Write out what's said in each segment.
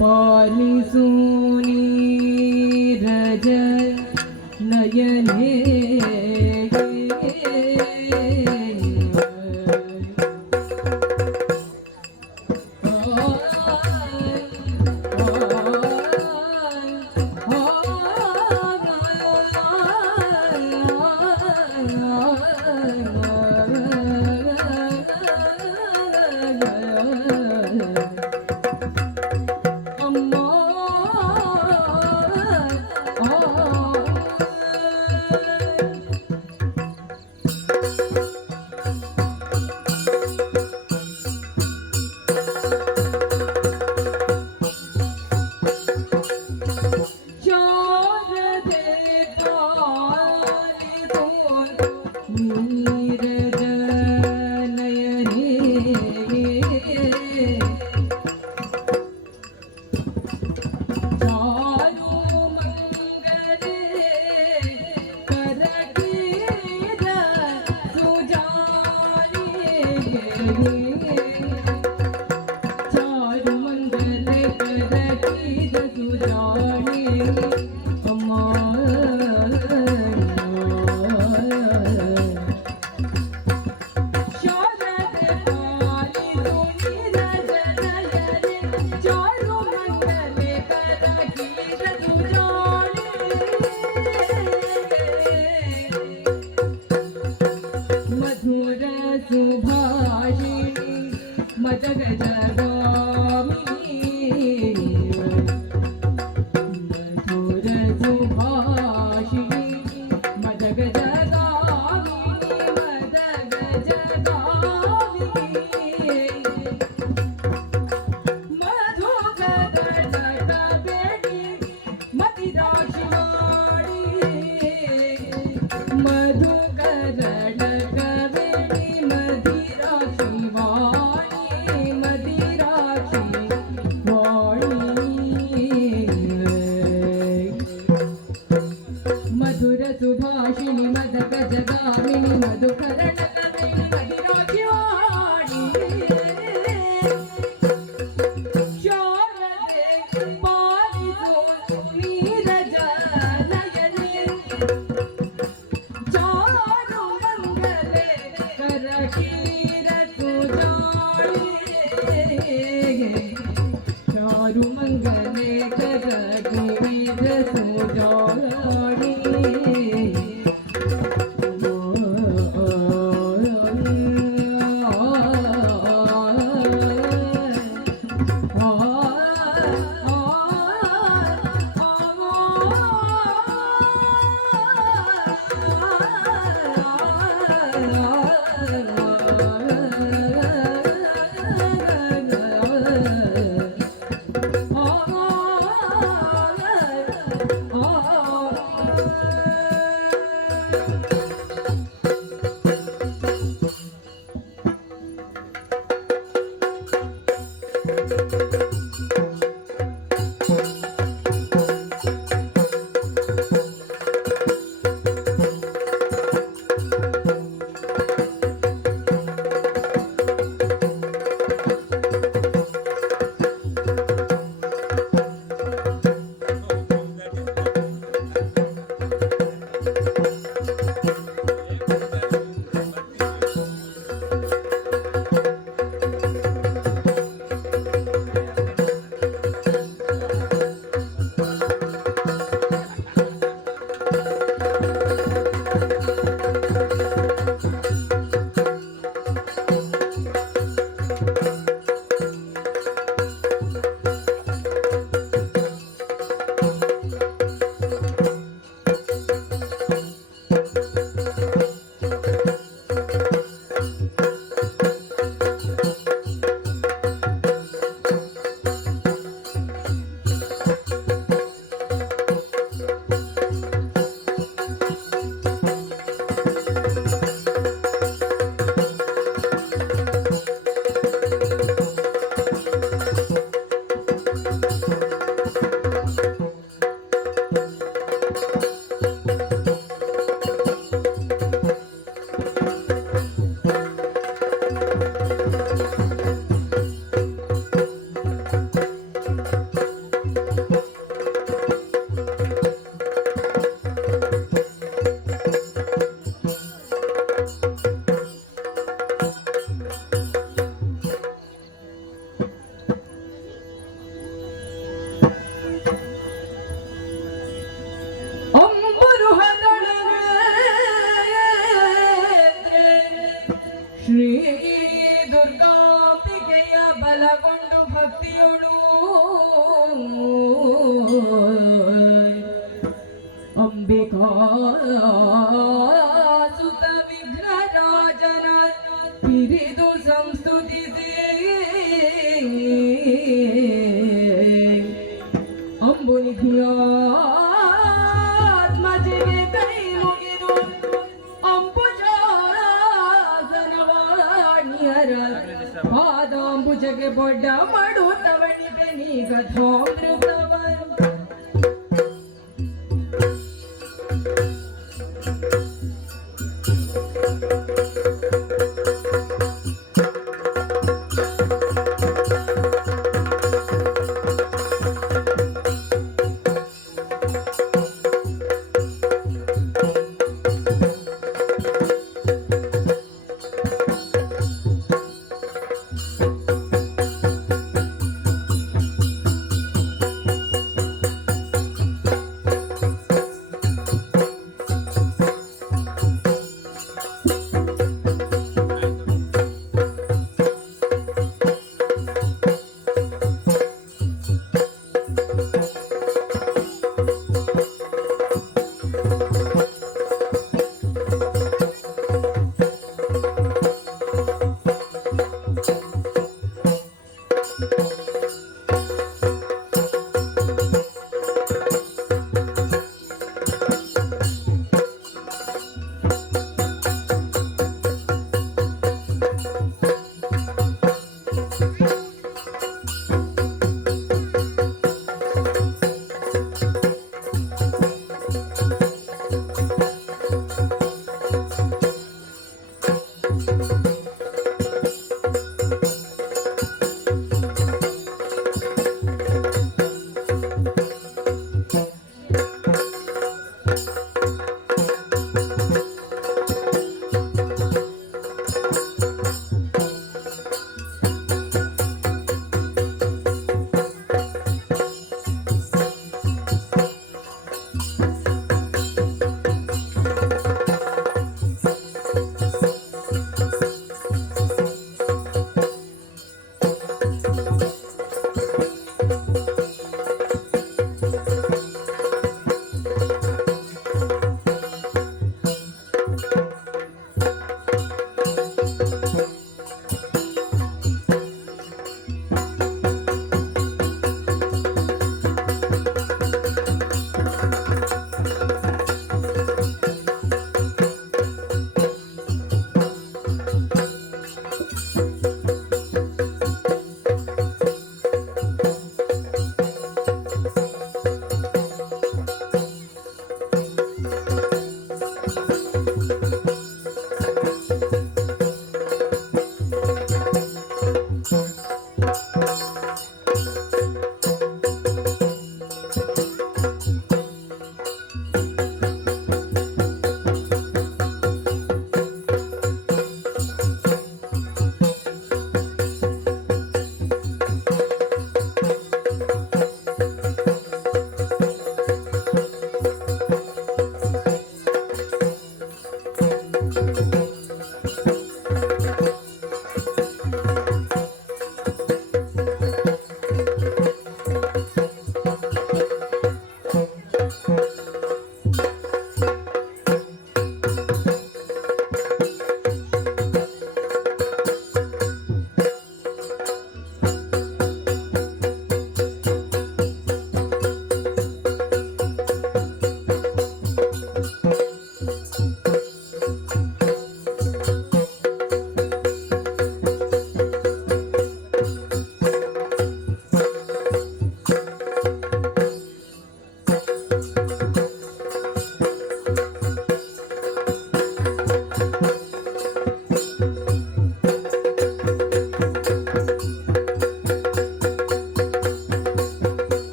पालिसूनी रज नयने ಕೊಂಡು ಭಕ್ತಿಯೊಳು ಅಂಬಿಕಾ ಸುತ ವಿಘ್ನರಾಜನ ಪಿರಿದು ಸಂಸ್ತುತಿಸಿ ಅಂಬುನಿಧಿಯಾತ್ಮಜಿಗೆ ಕೈ ಮುಗಿದು ಅಂಬುಜಾಸನವಾಣಿಯರ ಪಾದಾಂಬುಜಗೆ ಬೊಡ್ಡ ಮಾಡುತ್ತವಣಿ ಬೆನಿ ಕಥಾಮೃತವ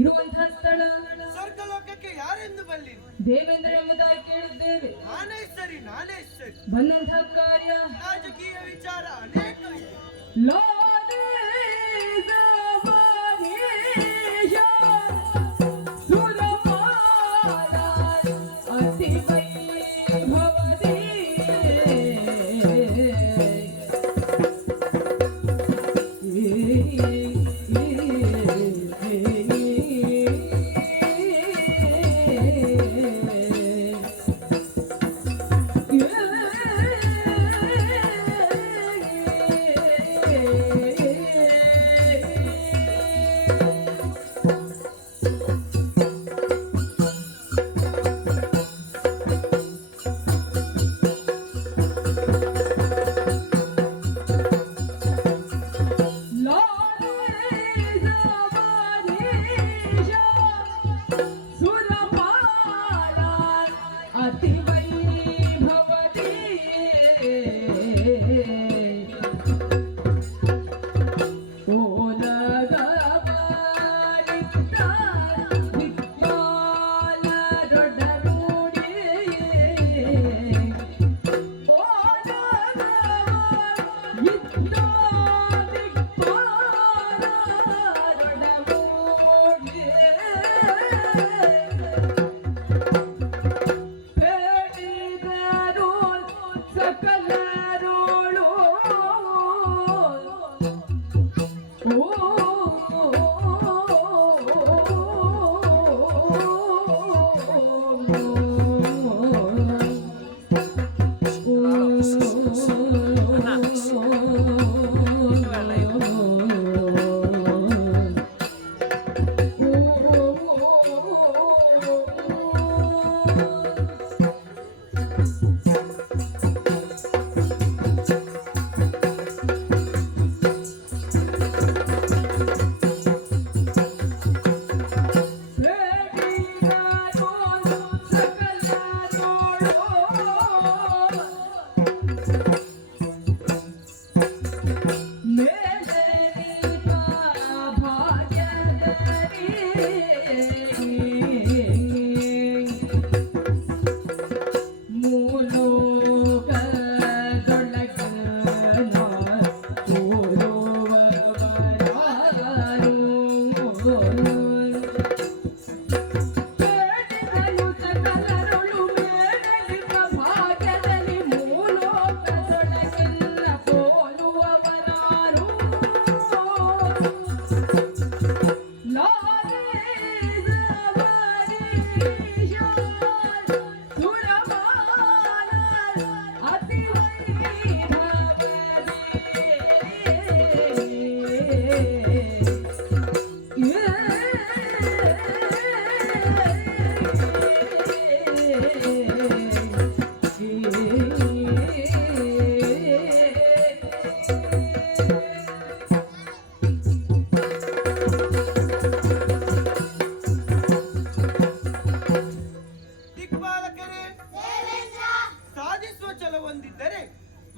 ಇರುವಂತಹ ಸ್ಥಳ ಸ್ವರ್ಗಲೋಕಕ್ಕೆ ಯಾರೆಂದು ಬಲ್ಲಿರಿ? ದೇವೇಂದ್ರ ಎಂಬುದಾಗಿ ಕೇಳಿದ್ದೇವೆ. ನಾನೇ ಸರಿ, ನಾನೇ ಸರಿ. ಬಂದಂತಹ ಕಾರ್ಯ ರಾಜಕೀಯ ವಿಚಾರ ಅನೇಕ ಇದೆ.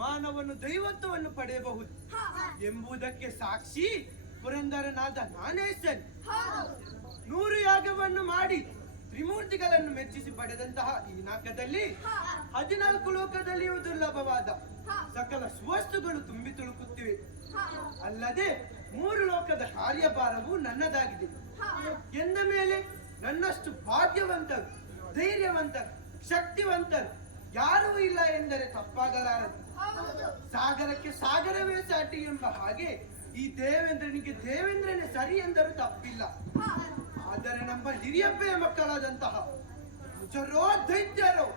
ಮಾನವನು ದೈವತ್ವವನ್ನು ಪಡೆಯಬಹುದು ಎಂಬುದಕ್ಕೆ ಸಾಕ್ಷಿ ಪುರಂದರನಾದ ನಾನೇ ಸರಿ. 100 ಯಾಗವನ್ನು ಮಾಡಿ ತ್ರಿಮೂರ್ತಿಗಳನ್ನು ಮೆಚ್ಚಿಸಿ ಪಡೆದಂತಹ ಈ ನಾಕದಲ್ಲಿ 14 ಲೋಕದಲ್ಲಿಯೂ ದುರ್ಲಭವಾದ ಸಕಲ ಸುವಸ್ತುಗಳು ತುಂಬಿ ತುಳುಕುತ್ತಿವೆ. ಅಲ್ಲದೆ 3 ಲೋಕದ ಕಾರ್ಯಭಾರವು ನನ್ನದಾಗಿದೆ ಎಂದ ಮೇಲೆ ನನ್ನಷ್ಟು ಭಾಗ್ಯವಂತರು, ಧೈರ್ಯವಂತರು, ಶಕ್ತಿವಂತರು ಯಾರೂ ಇಲ್ಲ ಎಂದರೆ ತಪ್ಪಾಗಲಾರದು. ಸಾಗರಕ್ಕೆ ಸಾಗರವೇ ಸಾಟಿ ಎಂಬ ಹಾಗೆ ಈ ದೇವೇಂದ್ರನಿಗೆ ದೇವೇಂದ್ರನೇ ಸರಿ ಎಂದರೂ ತಪ್ಪಿಲ್ಲ. ಆದರೆ ನಮ್ಮ ಹಿರಿಯಪ್ಪೆಯ ಮಕ್ಕಳಾದಂತಹ ನಿಜರೋ ದೈತ್ಯರೋ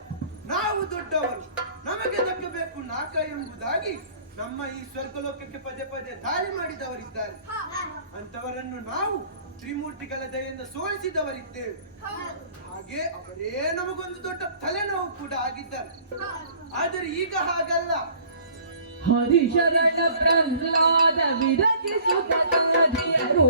ನಾವು ದೊಡ್ಡವರು, ನಮಗೆ ದಕ್ಕಬೇಕು ನಾಕ ಎಂಬುದಾಗಿ ನಮ್ಮ ಈ ಸ್ವರ್ಗಲೋಕಕ್ಕೆ ಪದೇ ಪದೇ ದಾಳಿ ಮಾಡಿದವರಿದ್ದಾರೆ. ಅಂತವರನ್ನು ನಾವು ತ್ರಿಮೂರ್ತಿಗಳ ದಯೆಯಿಂದ ಸೋಲಿಸಿದವರಿದ್ದೇವೆ. ಹಾಗೆ ಅವರೇ ನಮಗೊಂದು ದೊಡ್ಡ ತಲೆನೋವು ಕೂಡ ಆಗಿದ್ದಾರೆ. ಆದರೆ ಈಗ ಹಾಗಲ್ಲ. ಹರಿಶರಣ ಪ್ರಹ್ಲಾದ ವಿರಚಿಸುತ್ತರು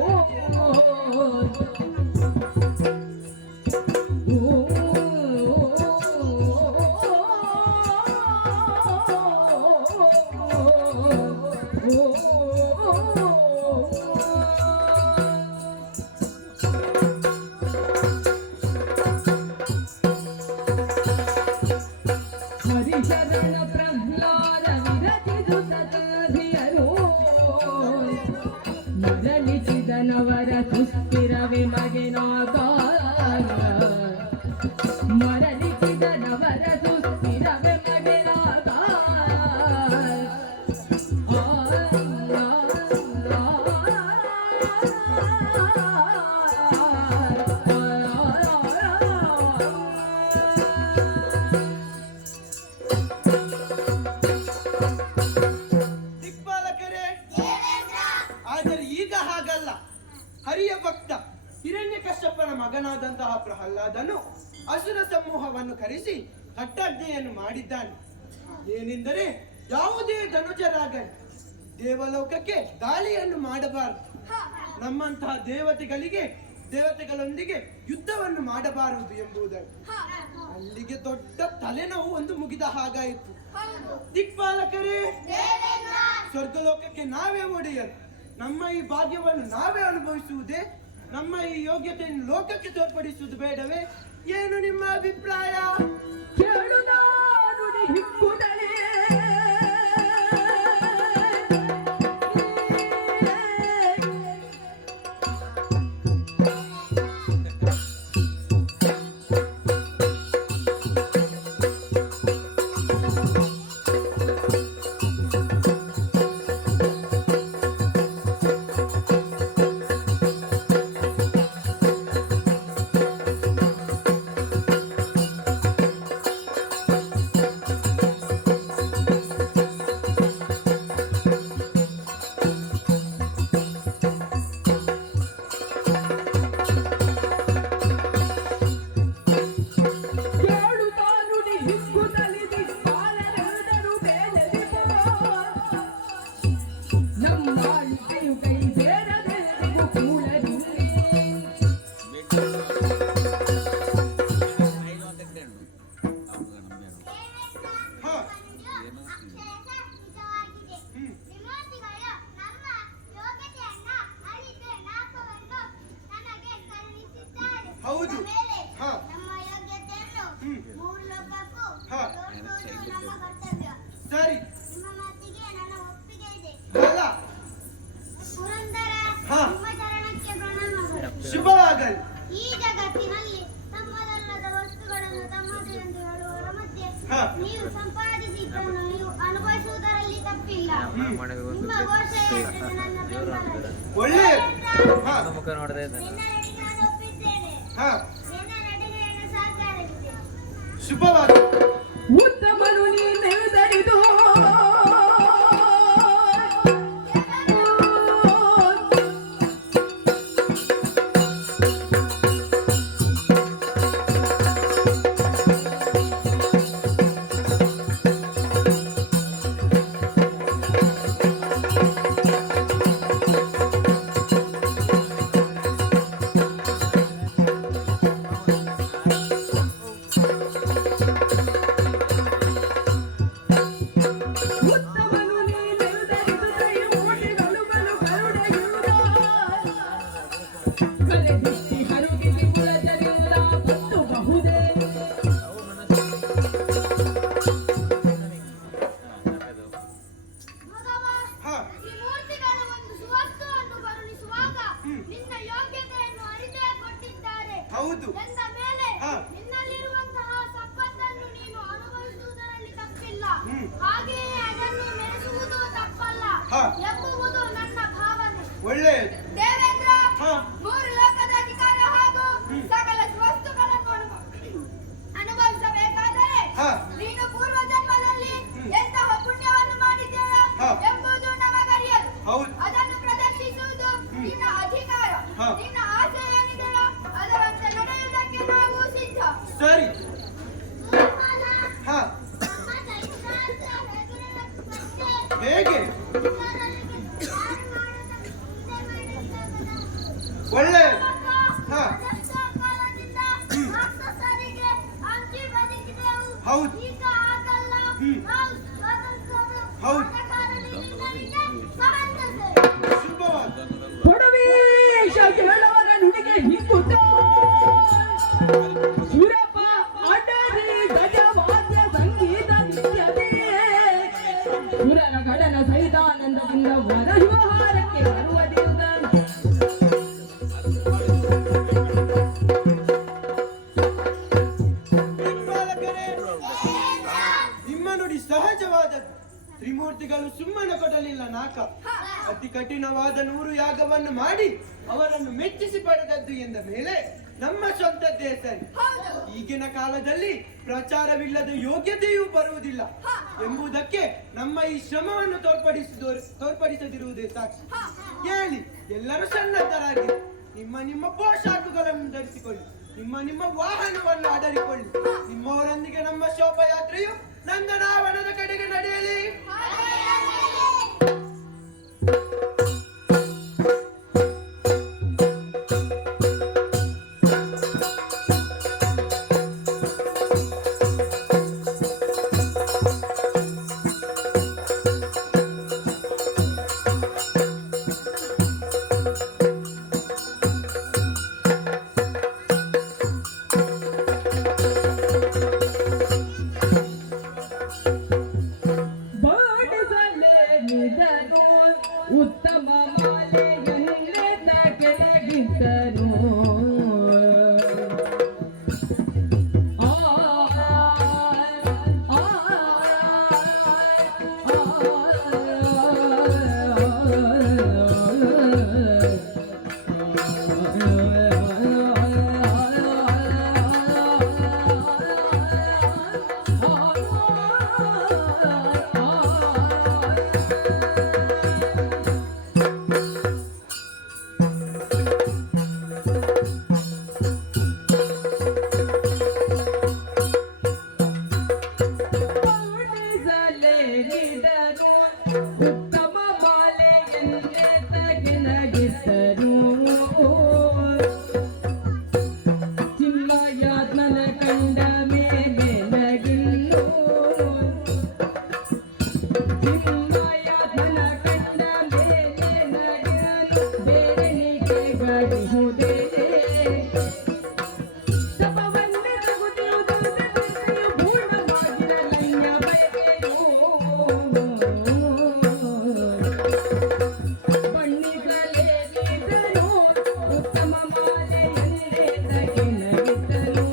ಮಗನಾದಂತಹ ಪ್ರಹ್ಲಾದನು ಅಸುರ ಸಮೂಹವನ್ನು ಕರೆಸಿ ಕಟ್ಟಾಜ್ಞೆಯನ್ನು ಮಾಡಿದ್ದಾನೆ. ಏನೆಂದರೆ ಯಾವುದೇ ಧನುಜರಾಗಲಿ ದೇವಲೋಕಕ್ಕೆ ದಾಳಿಯನ್ನು ಮಾಡಬಾರದು, ನಮ್ಮಂತಹ ದೇವತೆಗಳೊಂದಿಗೆ ಯುದ್ಧವನ್ನು ಮಾಡಬಾರದು ಎಂಬುದನ್ನು. ಅಲ್ಲಿಗೆ ದೊಡ್ಡ ತಲೆನೋವು ಒಂದು ಮುಗಿದ ಹಾಗಾಯಿತು. ದಿಕ್ಪಾಲಕರೇ, ಸ್ವರ್ಗಲೋಕಕ್ಕೆ ನಾವೇ ಒಡೆಯರು, ನಮ್ಮ ಈ ಭಾಗ್ಯವನ್ನು ನಾವೇ ಅನುಭವಿಸುವುದೇ, ನಮ್ಮ ಈ ಯೋಗ್ಯತೆಯನ್ನು ಲೋಕಕ್ಕೆ ತೋರ್ಪಡಿಸುವುದು ಬೇಡವೇ? ಏನು ನಿಮ್ಮ ಅಭಿಪ್ರಾಯ? ಹೌದು. ಸರಿ, ಶುಭವಾಗಲಿ. ಈ ಜಗತ್ತಿನಲ್ಲಿ ತಮ್ಮದಲ್ಲದ ವಸ್ತುಗಳನ್ನು ತಮ್ಮದೆಂದು ಹೇಳುವವರ ಮಧ್ಯೆ ನೀವು ಸಂಪಾದಿಸಿದ್ದನ್ನು ನೀವು ಅನುಭವಿಸುವುದರಲ್ಲಿ ತಪ್ಪಿಲ್ಲ. ನಿಮ್ಮ ಘೋಷಣೆ ನನ್ನ ಬೆಂಬಲ. ಒಳ್ಳೆಯದು. ನಿನ್ನಡೆಗೆ ನಾನು ಒಪ್ಪಿದ್ದೇನೆ. ನಿನ್ನ ನಡೆಗೆಯನ್ನು ಸಹಕರಿಸಿದೆ. ಶುಭವಾಗಲಿ. ಉತ್ತಮನು ನೀನೆಂದರಿದು ಹೌದು. ಎಂದ ಮೇಲೆ ನಿನ್ನಲ್ಲಿರುವಂತಹ ಸಂಪತ್ತನ್ನು ನೀನು ಅನುಭವಿಸುವುದರಲ್ಲಿ ತಪ್ಪಿಲ್ಲ, ಹಾಗೆಯೇ ಅದನ್ನು ಮೆರೆಸುವುದು ತಪ್ಪಲ್ಲ ಎಂಬುವುದು ನನ್ನ ಭಾವನೆ. ಒಳ್ಳೆಯದು. ದೇವೇಂದ್ರ, ಮೂರು ಲೋಕದ ಅಧಿಕಾರ ಹಾಗೂ ಸಕಲ ವಸ್ತುಗಳನ್ನು ಅನುಭವಿಸಬೇಕಾದರೆ ನೀನು ಪೂರ್ವ ಜನ್ಮದಲ್ಲಿ ಎಂತಹ ಪುಣ್ಯವನ್ನು ಮಾಡಿದ್ದೇವೆ ಎಂಬುದು ನಮಗರಿಯದು. ಅದನ್ನು ಪ್ರದರ್ಶಿಸುವುದು ನಿನ್ನ ಅಧಿಕಾರ. ನಿನ್ನ ಆಸೆ ಏನಿದೆಯೋ ಅದರಂತೆ ನಡೆಯುವುದಕ್ಕೆ ನಾವು ಸಿದ್ಧ. ಸರಿ. ಹೇಗೆ? ಒಳ್ಳೆಯದು. ಹೌದು. ಹೌದು. ಕೊಡವೇಶ ಕೇಳವರ ನುಡಿಗೆ ಹಿಕ್ಕುತ್ತ ಸುರಪ ಅಡರಿ ಗಜವಾದ್ಯ ಸಂಗೀತ ನಿತ್ಯತೆ ಸುರನ ಗಡನ ಸಹಿತಾನಂದದಿಂದ ವರವ್ಯವಹಾರಕ್ಕೆ ಬರುವುದಿಲ್ಲ. ನಿಮ್ಮ ನುಡಿ ಸಹಜವಾದದ್ದು. ತ್ರಿಮೂರ್ತಿಗಳು ಸುಮ್ಮನೆ ಕೊಡಲಿಲ್ಲ ನಾಕ. ಅತಿ ಕಠಿಣವಾದ 100 ಯಾಗವನ್ನು ಮಾಡಿ ಅವರನ್ನು ಮೆಚ್ಚಿಸಿ ಪಡೆದದ್ದು ಎಂದ ಮೇಲೆ ನಮ್ಮ ಸ್ವಂತದ್ದೇ ಸರಿ. ಈಗಿನ ಕಾಲದಲ್ಲಿ ಪ್ರಚಾರವಿಲ್ಲದ ಯೋಗ್ಯತೆಯೂ ಬರುವುದಿಲ್ಲ ಎಂಬುದಕ್ಕೆ ನಮ್ಮ ಈ ಶ್ರಮವನ್ನು ತೋರ್ಪಡಿಸದಿರುವುದೇ ಸಾಕ್ಷಿ. ಹೇಳಿ, ಎಲ್ಲರೂ ಸನ್ನದ್ಧರಾಗಿ ನಿಮ್ಮ ನಿಮ್ಮ ಪೋಷಾಕುಗಳನ್ನು ಧರಿಸಿಕೊಳ್ಳಿ, ನಿಮ್ಮ ವಾಹನವನ್ನು ಆಡರಿಕೊಳ್ಳಿ. ನಿಮ್ಮವರೊಂದಿಗೆ ನಮ್ಮ ಶೋಭಾಯಾತ್ರೆಯು ನಂದನಾವನದ ಕಡೆಗೆ ನಡೆಯಲಿ. ಬಾಡಿಸಲೇನಿದನು ಉತ್ತಮ ಮಾಲೆಯನ್ನೆಲ್ಲ ಕೆಳಗಿದ್ದನು. ಆ ಆ ಉತ್ತಮ ಮಾಲೆಯನ್ನೇ ತಗಿನಗಿದ್ದರು. ಚಿಮ್ಮಯಾತ್ಮನ ಕಂಡ ಮೇಲೆ ನಗಿನ್ನು, ಚಿಮ್ಮಯಾತ್ಮನ ಕಂಡ ಮೇಲೆ ನಗಿನು ಬೇರೆನಿಗೆ ಗಡಿಹುದೇ. ತಪವನ್ನೇ ತಗುದಿಯುವುದನ್ನು ಪೂರ್ಣವಾಗಿರಲಯ್ಯ ಬಯಕೆಯೋ. ಬಣ್ಣಿಸಲೇನಿದನು ಉತ್ತಮ ಮಾಲೆಯನ್ನೇ ತಗಿನಗಿದ್ದನು.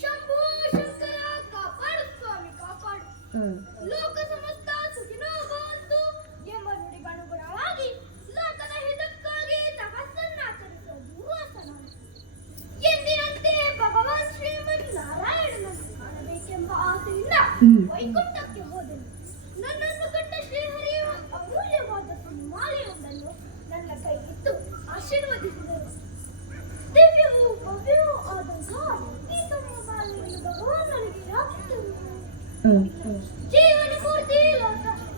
ಶಂಭೋ ಶಂಕರ ಕಾಪಾಡು ಸ್ವಾಮಿ ಕಾಪಾಡು. ಲೋಕ ಸಮಸ್ತ ಸುಖಿನೋ ಭವಂತು ಎಂಬ ನುಡಿಗನುಗುಣವಾಗಿ ಲೋಕದ ಹಿತಕ್ಕಾಗಿ ತಪಸ್ಸನ್ನಾಚರಿಸುವುದು ಆಸನ. ಎಂದಿನಂತೆ ಭಗವಾನ್ ಶ್ರೀಮನ್ ನಾರಾಯಣನನ್ನು ಕಾಣಬೇಕೆಂಬ ಆಸೆಯಿಂದ ವೈಕುಂಠಕ್ಕೆ ಹೋದನು. ನನ್ನನ್ನು ಕಂಡ ಶ್ರೀಹರಿಯ ಅಮೂಲ್ಯವಾದ ಮಾಲೆಯೊಂದನ್ನು ನನ್ನ ಕೈಗಿತ್ತು ಆಶೀರ್ವದಿಸಿದರು. ದಿವ್ಯವೂ ಭವ್ಯವೂ ಆದಂತಹ ಈ ಮಾಲೆಯನ್ನು ಭಗವಾನ್ ನನಗೆ ಯಾಕಿತ್ತರು? ಜೀವನ ಪೂರ್ತಿ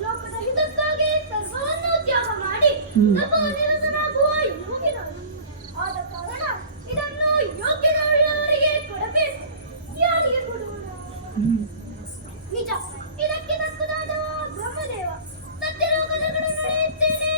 ಲೋಕದ ಹಿತಕ್ಕಾಗಿ ಸರ್ವವನ್ನು ತ್ಯಾಗ ಮಾಡಿ ತಪೋನಿರತನಾಗುವ ಯೋಗಿ ನಾನು. ಆದ ಕಾರಣ ಇದನ್ನು ಯೋಗ್ಯದವರಿಗೆ ಕೊಡಬೇಕು. ಯಾರಿಗೆ ಕೊಡೋಣ? ನಿಜ, ಇದಕ್ಕೆ ತಕ್ಕುದಾದ ಬ್ರಹ್ಮದೇವ ಸತ್ಯಲೋಕದ ಕಡೆ ನಡೆಯುತ್ತೇನೆ.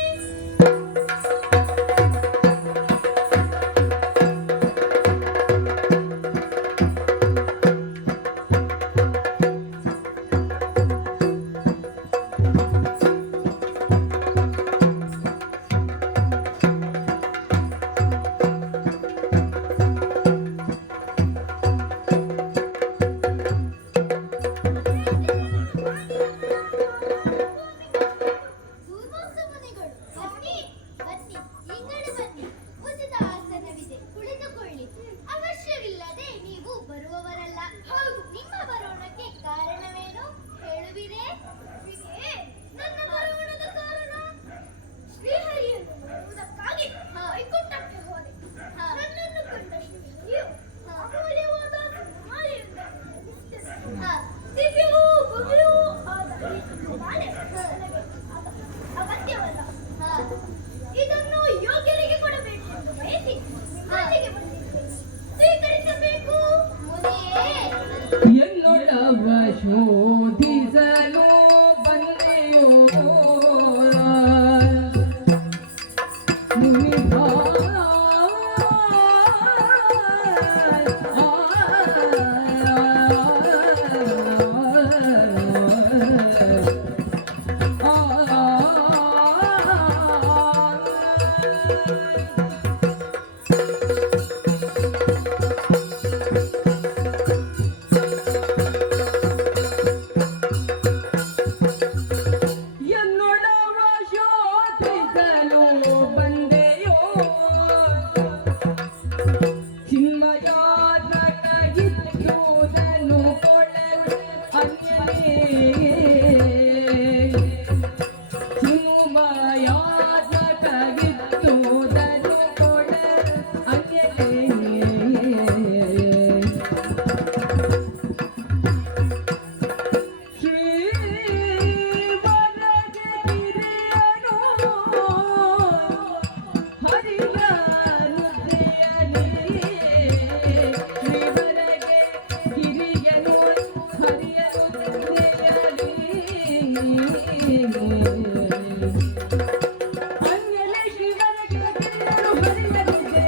ಅಂಗಲೇ ಶಿವನ ಕಿರಣಗಳು ಹರಿಯಲಿದ್ದೇವೆ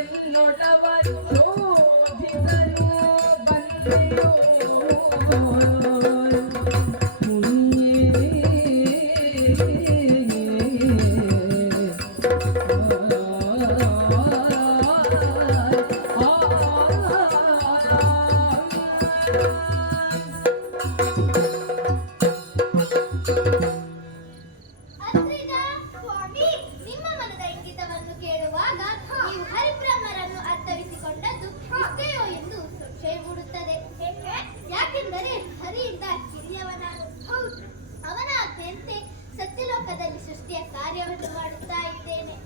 ಎಲ್ಲೊಡವರು ಶೋಭಿಸಲು ಬಂದೆಯೋ ಅದ್ರಿಜ, ಸ್ವಾಮಿ, ನಿಮ್ಮ ಮನದ ಇಂಗಿತವನ್ನು ಕೇಳುವಾಗ ನೀವು ಹರಿಬ್ರಹ್ಮರನ್ನು ಅರ್ಥವಿಸಿಕೊಂಡದ್ದು ನಿಜವೋ ಎಂದು ಸಂಶಯ ಮೂಡುತ್ತದೆ. ಯಾಕೆಂದರೆ ಹರಿಯಿಂದ ಕಿರಿಯವನಾನು. ಹೌದು, ಅವನ ಆಜ್ಞೆಯಂತೆ ಸತ್ಯಲೋಕದಲ್ಲಿ ಸೃಷ್ಟಿಯ ಕಾರ್ಯವನ್ನು ಮಾಡುತ್ತಾ ಇದ್ದೇನೆ.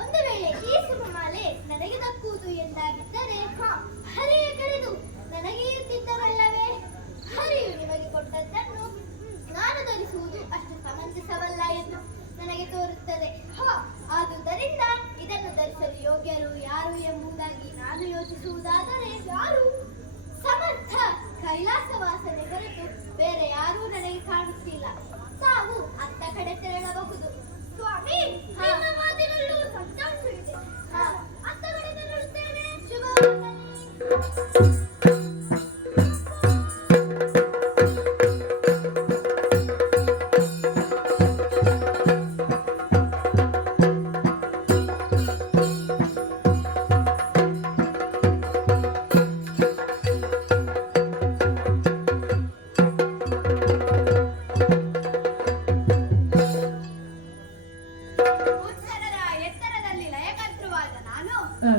ಒಂದು ವೇಳೆ ಈ ಸುಮಮಾಲೆ ನನಗೆ ದಕ್ಕುವುದು ಎಂದಾಗಿದ್ದರೆ ಹರಿಯೇ ಕರೆದು ನನಗೆ ಇದ್ದಿದ್ದವಲ್ಲವೇ? ಹರಿಯು ನಿಮಗೆ ಕೊಟ್ಟದ್ದನ್ನು ನಾನು ಧರಿಸುವುದು ಅಷ್ಟು ಸಮಂಜಸವಲ್ಲ ಎಂದು ನನಗೆ ತೋರುತ್ತದೆ. ಆದುದರಿಂದ ಇದನ್ನು ಧರಿಸಲು ಯೋಗ್ಯರು ಯಾರು ಎಂಬುದಾಗಿ ನಾನು ಯೋಚಿಸುವುದಾದರೆ ಯಾರು? ಸಮರ್ಥ ಕೈಲಾಸವಾಸನೆ ಹೊರತು ಬೇರೆ ಯಾರೂ ನನಗೆ ಕಾಣುತ್ತಿಲ್ಲ. ತಾವು ಅತ್ತ ಕಡೆ ತೆರಳಬಹುದು. ಸ್ವಾಮಿ, ನಿಮ್ಮ ಮಾತಿನಲ್ಲೂ ಸಂತೋಷವಿದೆ. ಅತ್ತ ಕಡೆ ತೆರಳುತ್ತೇನೆ. ಶುಭವಾಗಲಿ. ಉತ್ತರದ ಎತ್ತರದಲ್ಲಿ ಲಯಕರ್ತೃವಾದ ನಾನು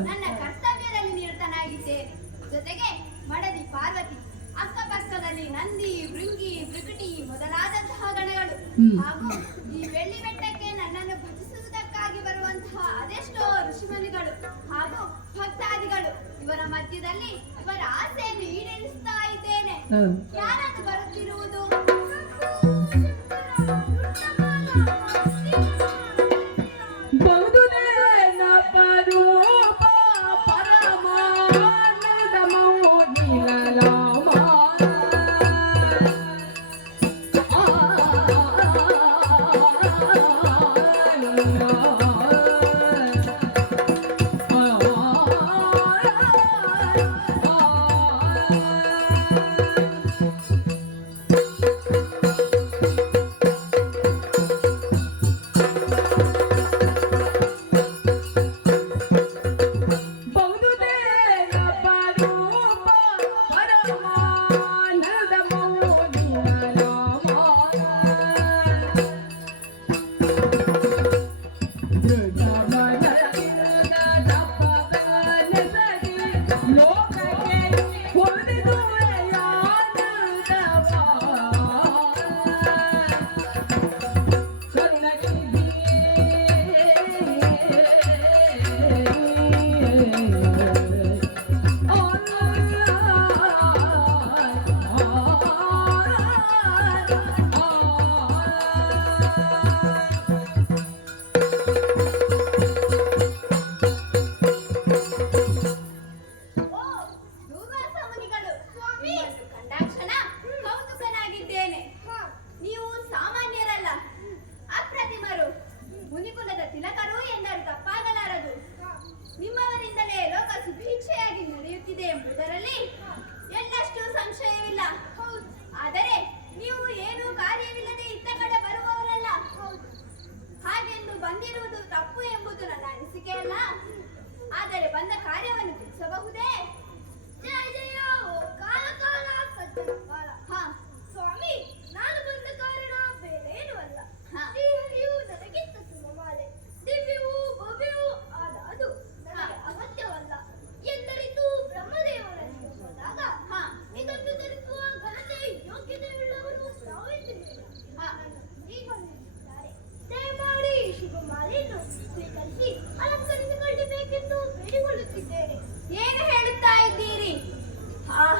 ನನ್ನ ಕರ್ತವ್ಯದಲ್ಲಿ ನಿರತನಾಗಿದ್ದೇನೆ. ಜೊತೆಗೆ ಮಡದಿ ಪಾರ್ವತಿ, ಅಕ್ಕಪಕ್ಕದಲ್ಲಿ ನಂದಿ, ಭೃಂಗಿ, ಭೃಕುಟಿ ಮೊದಲಾದಂತಹ ಗಣಗಳು ಹಾಗೂ ಈ ಬೆಳ್ಳಿ ಬೆಟ್ಟಕ್ಕೆ ನನ್ನನ್ನು ಭಜಿಸುವುದಕ್ಕಾಗಿ ಬರುವಂತಹ ಅದೆಷ್ಟೋ ಋಷಿಮುನಿಗಳು ಹಾಗೂ ಭಕ್ತಾದಿಗಳು, ಇವರ ಮಧ್ಯದಲ್ಲಿ ಇವರ ಆಸೆಯನ್ನು ಈಡೇರಿಸ್ತಾ ಇದ್ದೇನೆ. ಯಾರನ್ನು ಬರುತ್ತಿರುವುದು? ಬಹುದೇನ ಪರೂಪ ಪರಮಾನಂದ ಮೌನಿಲಲಾಮ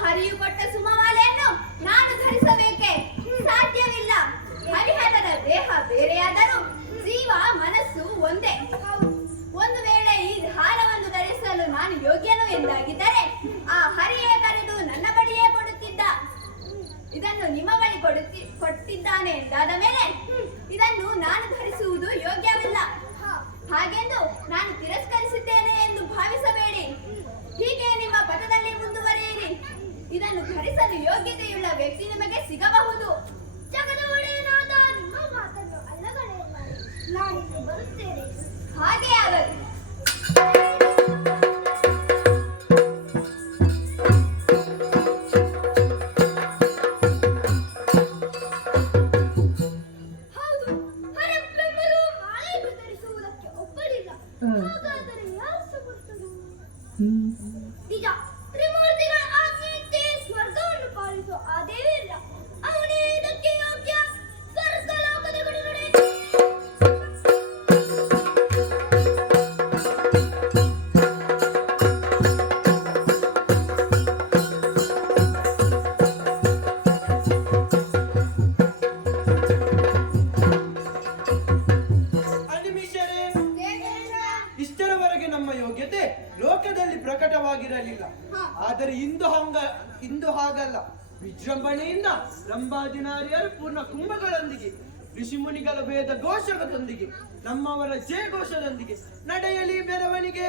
ಹರಿಯು ಕೊಟ್ಟ ಸುಮಮಾಲೆಯನ್ನು ನಾನು ಧರಿಸಬೇಕೆ? ಸಾಧ್ಯವಿಲ್ಲ. ಹರಿಹರನ ದೇಹ ಬೇರೆಯಾದರೂ ಜೀವ ಮನಸ್ಸು ಒಂದೇ. ಒಂದು ವೇಳೆ ಈ ಹಾರವನ್ನು ಧರಿಸಲು ನಾನು ಯೋಗ್ಯನು ಎಂದಾಗಿದ್ದರೆ ಆ ಹರಿಯೇ ಕರೆದು ನನ್ನ ಇದಾದ ಮೇಲೆ ಇದನ್ನು ನಾನು ಧರಿಸುವುದು ಯೋಗ್ಯವಿಲ್ಲ ಹಾಗೆಂದು ನಾನು ತಿರಸ್ಕರಿಸಿದ್ದೇನೆ ಎಂದು ಭಾವಿಸಬೇಡಿ. ಹೀಗೆ ನಿಮ್ಮ ಪಥದಲ್ಲಿ ಮುಂದುವರಿಯಿರಿ. ಇದನ್ನು ಧರಿಸಲು ಯೋಗ್ಯತೆಯುಳ್ಳ ವ್ಯಕ್ತಿ ನಿಮಗೆ ಸಿಗಬಹುದು. ಜಗದ ಒಡೆಯನಾದ ನಿಮ್ಮ ಮಾತನ್ನು ಅಲ್ಲಗಳೆಯಲ್ಲ. ನಾನಿಲ್ಲಿ ಬರುತ್ತೇನೆ. ಹಾಗೆ ಆಗಲಿ. ಹೌದು, ಹರಬ್ರಹ್ಮರು ಮಾಲೆಯನ್ನು ಧರಿಸುವುದಕ್ಕೆ ಒಪ್ಪಲಿಲ್ಲ. ಹಾಗಾದರೆ ಯಾರು ಸಮರ್ಥರು? ನಿಜ, ತ್ರಿಮೂರ್ತಿಗಳ ಆಜ್ಞೆಯಂತೆ ಸ್ವರ್ಗವನ್ನು ಪಾಲಿಸುವ ಆ ದೇವಿಲ್ಲ. ಅವನೇ ಇದಕ್ಕೆ ಯೋಗ್ಯ. ಸ್ವರ್ಗ ಲೋಕದ ಗಡಿನುಡಿ. ಅನಿಮಿಷರೇ, ಇಷ್ಟರವರೆಗೆ ನಮ್ಮ ಯೋಗ್ಯತೆ ಲೋಕದಲ್ಲಿ ಪ್ರಕಟವಾಗಿರಲಿಲ್ಲ. ಆದರೆ ಇಂದು ಹಾಗಲ್ಲ. ವಿಜೃಂಭಣೆಯಿಂದ ರಂಭಾದಿನಾರಿಯರು ಪೂರ್ಣ ಕುಂಭಗಳೊಂದಿಗೆ, ಋಷಿಮುನಿಗಳ ವೇದ ಘೋಷಗಳೊಂದಿಗೆ, ನಮ್ಮವರ ಜಯ ಘೋಷದೊಂದಿಗೆ ನಡೆಯಲಿ ಮೆರವಣಿಗೆ.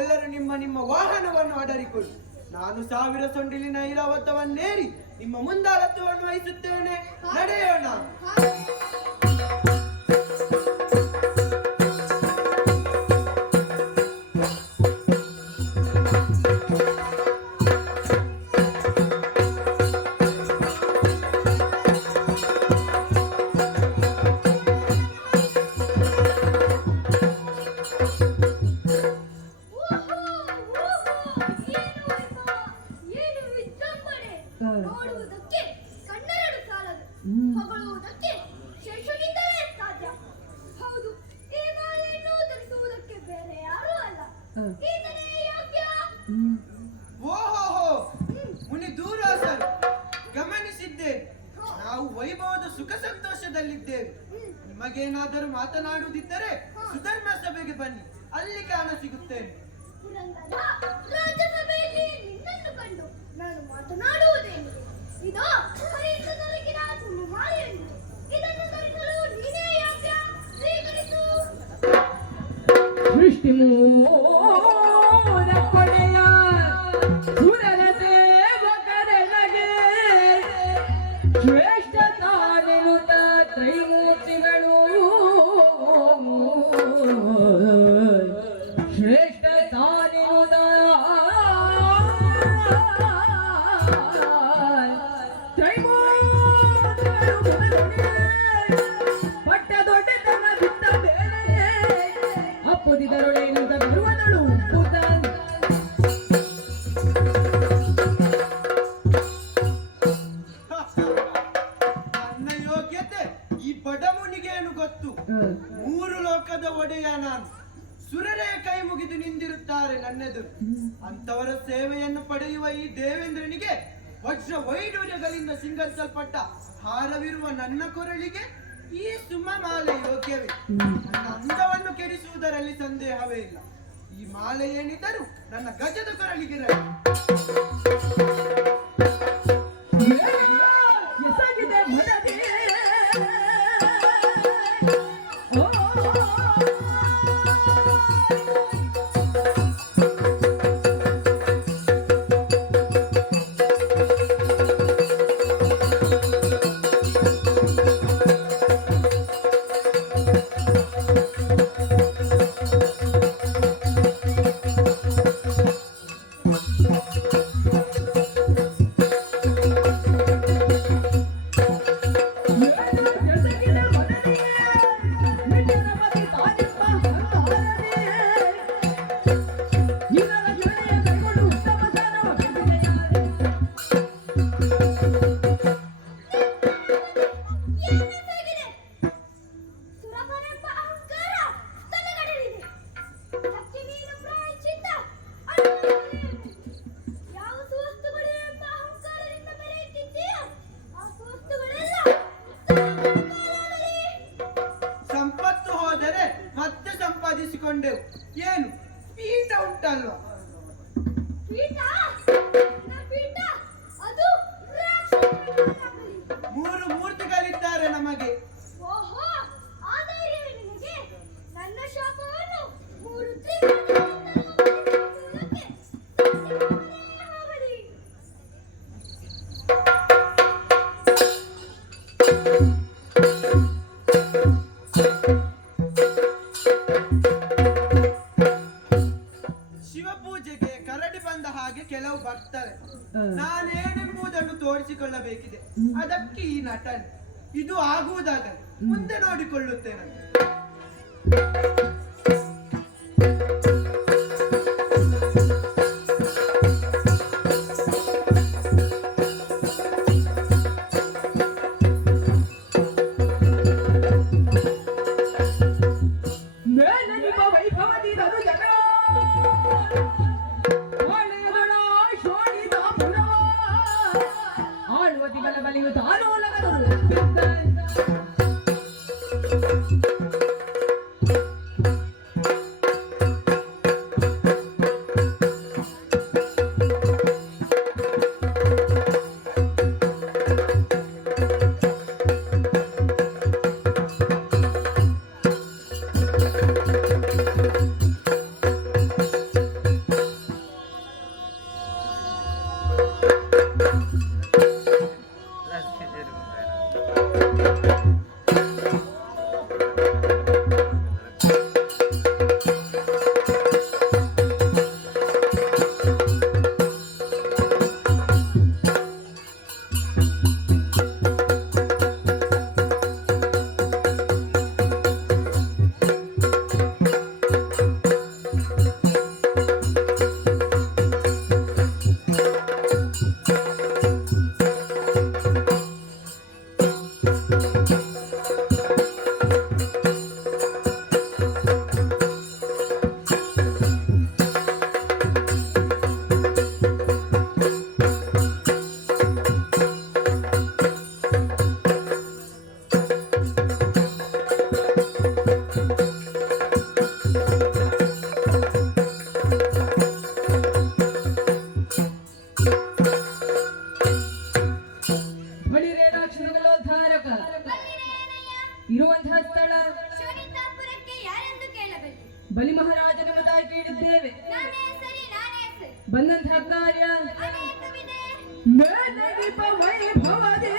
ಎಲ್ಲರೂ ನಿಮ್ಮ ನಿಮ್ಮ ವಾಹನವನ್ನು ಅಡರಿಕೊಳ್ಳಿ. ನಾನು 1000 ಸೊಂಡಿಲಿನ ಐರಾವತವನ್ನೇರಿ ನಿಮ್ಮ ಮುಂದಾಳತ್ವವನ್ನು ವಹಿಸುತ್ತೇನೆ. ನಡೆಯೋಣ. ಏನು ವಿಜೃಂಭಣೆ! ನೋಡುವುದಕ್ಕೆ ಕಣ್ಣೆರಡು ಸಾಲದು. ಹೊಗಳುವುದಕ್ಕೆ ಶೇಷನಿಂದಲೇ ಸಾಧ್ಯ. ಹೌದು, ಈ ಮಾಲೆಯನ್ನು ಧರಿಸುವುದಕ್ಕೆ ಬೇರೆ ಯಾರೂ ಅಲ್ಲ. ಈತನೇ ಯೋಗ್ಯ. ಓಹೋ, ಮುನಿ ದೂರಾಸರು, ಗಮನಿಸಿದ್ದೇನೆ. ನಾವು ವೈಭವದ ಸುಖ ಸಂತೋಷದಲ್ಲಿದ್ದೇವೆ. ನಿಮಗೇನಾದರೂ ಮಾತನಾಡುವುದಿದ್ದರೆ ಸುಧರ್ಮ ಸಭೆಗೆ ಬನ್ನಿ, ಅಲ್ಲಿ ಕಾಣ ಸಿಗುತ್ತೇನೆ. ಪುರಂದರ, ರಾಜ್ಯಸಭೆಯಲ್ಲಿ ನಿನ್ನನ್ನು ಕಂಡು ನಾನು ಮಾತನಾಡುವುದೇನು? ಇದು ಹರಿಯಿಂದ ದೊರಕಿದ ಸುಳ್ಳು ಮಾಲೆಯನ್ನು. ಇದನ್ನು ಧರಿಸಲು ನೀನೇ ಯೋಗ್ಯ. ಸ್ವೀಕರಿಸು. ಸೃಷ್ಟಿ ಮೂಲ ಕೊನೆಯ ಸುರರ ಸೇವಕರೆನಗೆ ಶ್ರೇಷ್ಠ ತಾನೆನುತ ತ್ರೈಮೂರ್ತಿಗಳು ಶ್ರೇಷ್ಠ ತಾನೆನುತ ಪಟ್ಟ ದೊಡ್ಡತನ ಬಿಟ್ಟ ಬೇರೆ ಅಪ್ಪದಿದರೊಳೇನಿದ್ದ ಬರುವದಳು ಉಪ್ಪುತ. ನನ್ನ ಯೋಗ್ಯತೆ ಈ ಬಡ ಮುನಿಗೇನು ಗೊತ್ತು? 3 ಲೋಕದ ಒಡೆಯ ನಾನು. ಸುರರೇ ಕೈ ಮುಗಿದು ನಿಂದಿರುತ್ತಾರೆ ನನ್ನೆದುರು. ಅಂತವರ ಸೇವೆಯನ್ನು ಪಡೆಯುವ ಈ ದೇವೇಂದ್ರನಿಗೆ ವಜ್ರ ವೈಡೂರ್ಯಗಳಿಂದ ಸಿಂಗರಿಸಲ್ಪಟ್ಟ ಹಾರವಿರುವ ನನ್ನ ಕೊರಳಿಗೆ ಈ ಸುಮಮಾಲೆ ಯೋಗ್ಯವೇ. ನನ್ನ ಅಂದವನ್ನು ಕೆಡಿಸುವುದರಲ್ಲಿ ಸಂದೇಹವೇ ಇಲ್ಲ. ಈ ಮಾಲೆ ಏನಿದ್ದರೂ ನನ್ನ ಗಜದ ಕೊರಳಿಗೆ ಎಸಗಿದೆ ಮನದೇ ನಾನೇನೆಂಬುದನ್ನು ತೋರಿಸಿಕೊಳ್ಳಬೇಕಿದೆ. ಅದಕ್ಕೆ ಈ ನಟನೆ. ಇದು ಆಗುವುದಾಗಲಿ ಮುಂದೆ ನೋಡಿಕೊಳ್ಳುತ್ತೇನೆ. ಮೇಲನಿಪ ವೈಭವದಿ ಧನುಜನ ಹೊಳೆದೊಳ ಶೋಣಿತ ಪುರವ ಆಳುವತಿ ಬಲಬಲಿಯು ತಾನೋಲಗದರು ಇರುವಂತಹ ಸ್ಥಳ ಶೋಣಿತಾಪುರಕ್ಕೆ ಯಾರೆಂದು ಕೇಳಬಲ್ಲೆ? ಬಲಿ ಮಹಾರಾಜನ ಮತಾಗಿ ಇಡಿದ್ದೇವೆ. ನಾನೇ ಸರಿ. ಬಂದಂತಹ ಕಾರ್ಯ ಅನೇಕವಿದೆ. ಮೇಲನಿಪ ವೈಭವದೆ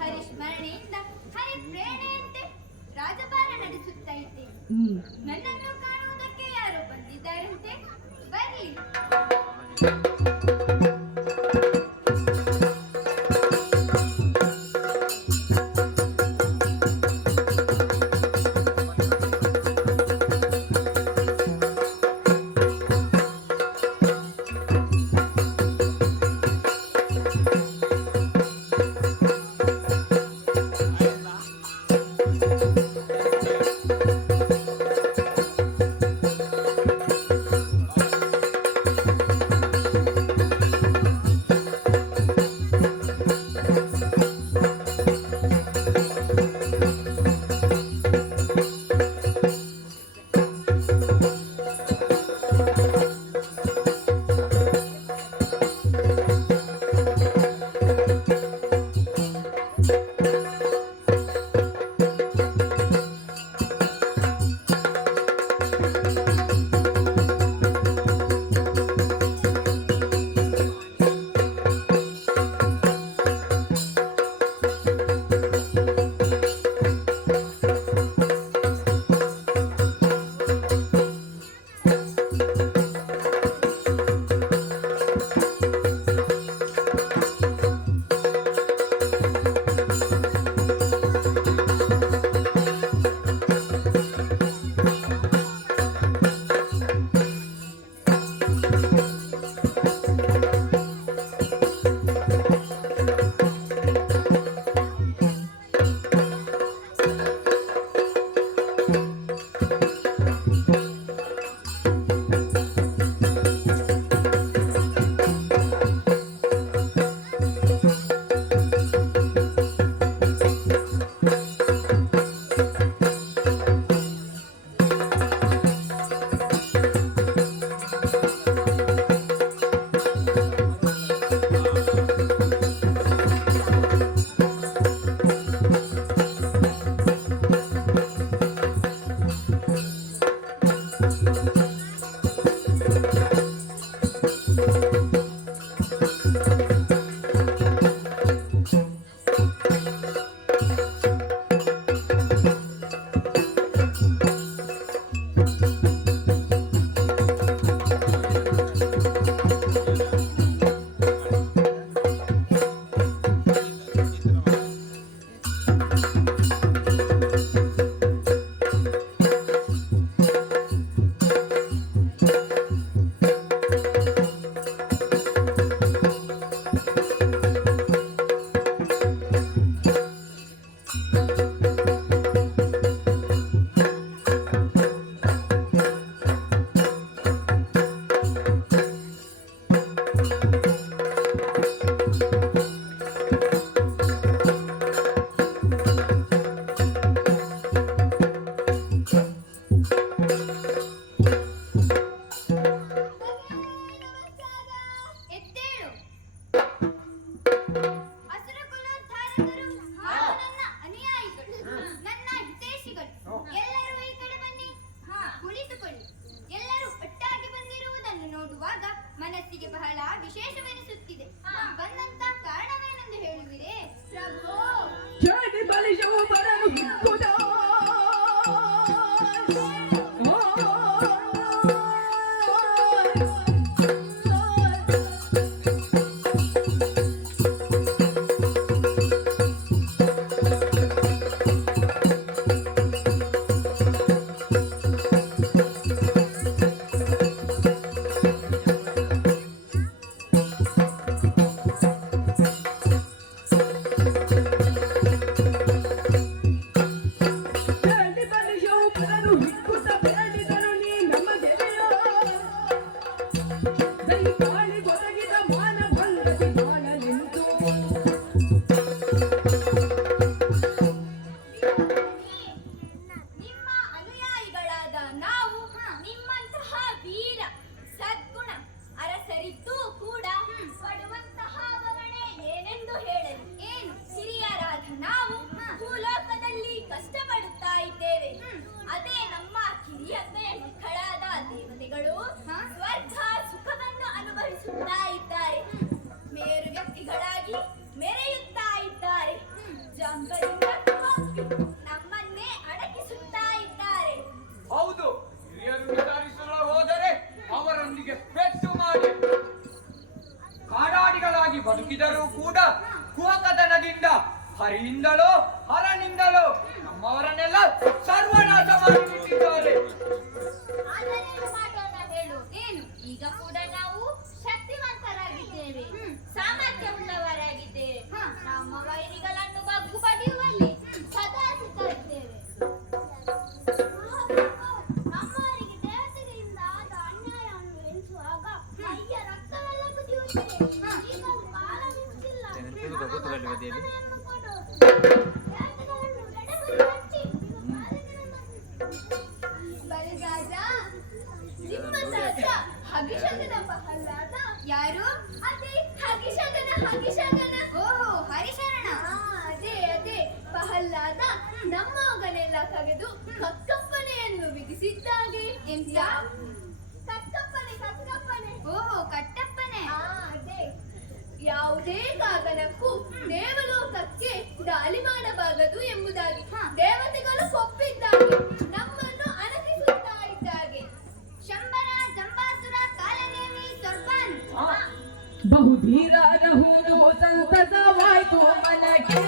ಹರಿಸ್ಮರಣೆಯಿಂದ ಹರಿಪ್ರೇರಣೆಯಂತೆ ರಾಜಭಾರ ನಡೆಸುತ್ತಾ ಇದ್ದೆ. ನನ್ನನ್ನು ಕಾಣುವುದಕ್ಕೆ ಯಾರೋ ಬಂದಿದ್ದಾರಂತೆ. ಬರಲಿ. ಮನಸ್ಸಿಗೆ ಬಹಳ ವಿಶೇಷವೆನಿಸುತ್ತಿದೆ. ಬಂದಂತ ಕಾರಣವೇನೆಂದು ಹೇಳುವಿರೇ? ಪ್ರಭು ಜಡಿ ಬಲಿಶವು ಬರಲು ಹಿಕ್ಕುದ ನಮ್ಮನ್ನೇ ಅಡಕಿಸುತ್ತಾ ಇದ್ದಾರೆ. ಹೌದು, ಹಿರಿಯರು ವಿಚಾರಿಸಲು ಹೋದರೆ ಅವರೊಂದಿಗೆ ಪೆಟ್ಟು ಮಾಡಿ ಕಾಡಾಡಿಗಳಾಗಿ ಬದುಕಿದರೂ ಕೂಡ ಕುಹಕತನದಿಂದ ಹರಿಯಿಂದಲೋ ಹರನಿಂದಲೋ ನಮ್ಮವರನ್ನೆಲ್ಲ ಸರ್ವನಾಶ ಮಾಡಿಬಿಟ್ಟಿದ್ದಾರೆ. ಆದರೇನು ಮಾಡೋಣ ಹೇಳು? ಏನು ಈಗ ಕೂಡ ನಾವು ಶಕ್ತಿವಂತರಾಗಿದ್ದೇವೆ, ಸಾಮರ್ಥ್ಯವುಳ್ಳವರಾಗಿದ್ದೇವೆ. ನಮ್ಮ ವೈರಿಗಳನ್ನು ಬಗ್ಗು ಬಡಿಯುವಲ್ಲಿ ಸದಾ ಸಿದ್ಧರಿದ್ದೇವೆ. ನಮ್ಮವರಿಗೆ ದೇವತೆಗಳಿಂದ ಆದ ಅನ್ಯಾಯವನ್ನು ಎಣಿಸುವಾಗ ಮೈಯ ರಕ್ತವೆಲ್ಲ ಕುದಿಯುತ್ತಿದೆ. ಈಗ ಕಾಲ ನಿಂತಿಲ್ಲ. ರಕ್ಷಣೆಯನ್ನು ಕೊಡು. ದೇವತೆಗಳನ್ನು ಎಡೆಬಡಿ ಕಟ್ಟಿ ಬಲಿರಾಜ, ಸಿಂಹರಾಜ, ಹಗಿಶಗನ ಪ್ರಹ್ಲಾದ. ಯಾರು? ಅದೇ ಹಗಿಶಗನ. ಓಹೋ, ಹರಿಶರಣ. ಅದೇ ಪ್ರಹ್ಲಾದ ನಮ್ಮ ಮಗನೆಲ್ಲ ಕಗೆದು ಕಕ್ಕಪ್ಪನೆಯನ್ನು ಬಿಗಿಸಿದ್ದಾಗೆ. ಎಂತ? ಕಕ್ಕಪ್ಪನೆ. ಓಹೋ, ಕಟ್ಟಪ್ಪನೆ. ಅದೇ ಯಾವುದೇ ಕಾರಣಕ್ಕೂ ದೇವಲೋಕಕ್ಕೆ ದಾಳಿ ಮಾಡಬಾರದು ಎಂಬುದಾಗಿ ದೇವತೆಗಳು ಒಪ್ಪಿದ್ದಾಗೆ. ನಮ್ಮನ್ನು ಅಣಕಿಸುತ್ತಾ ಇದ್ದಾಗೆ. ಶಂಬರ, ಜಂಬಾಸುರ, ಕಾಲನೇಮಿ, ಸೊರ್ಬಾನ್. ಬಹುಧೀರ ರಹುದು ಸಂತಸವಾಯ್ತು ಮನಕ್ಕೆ.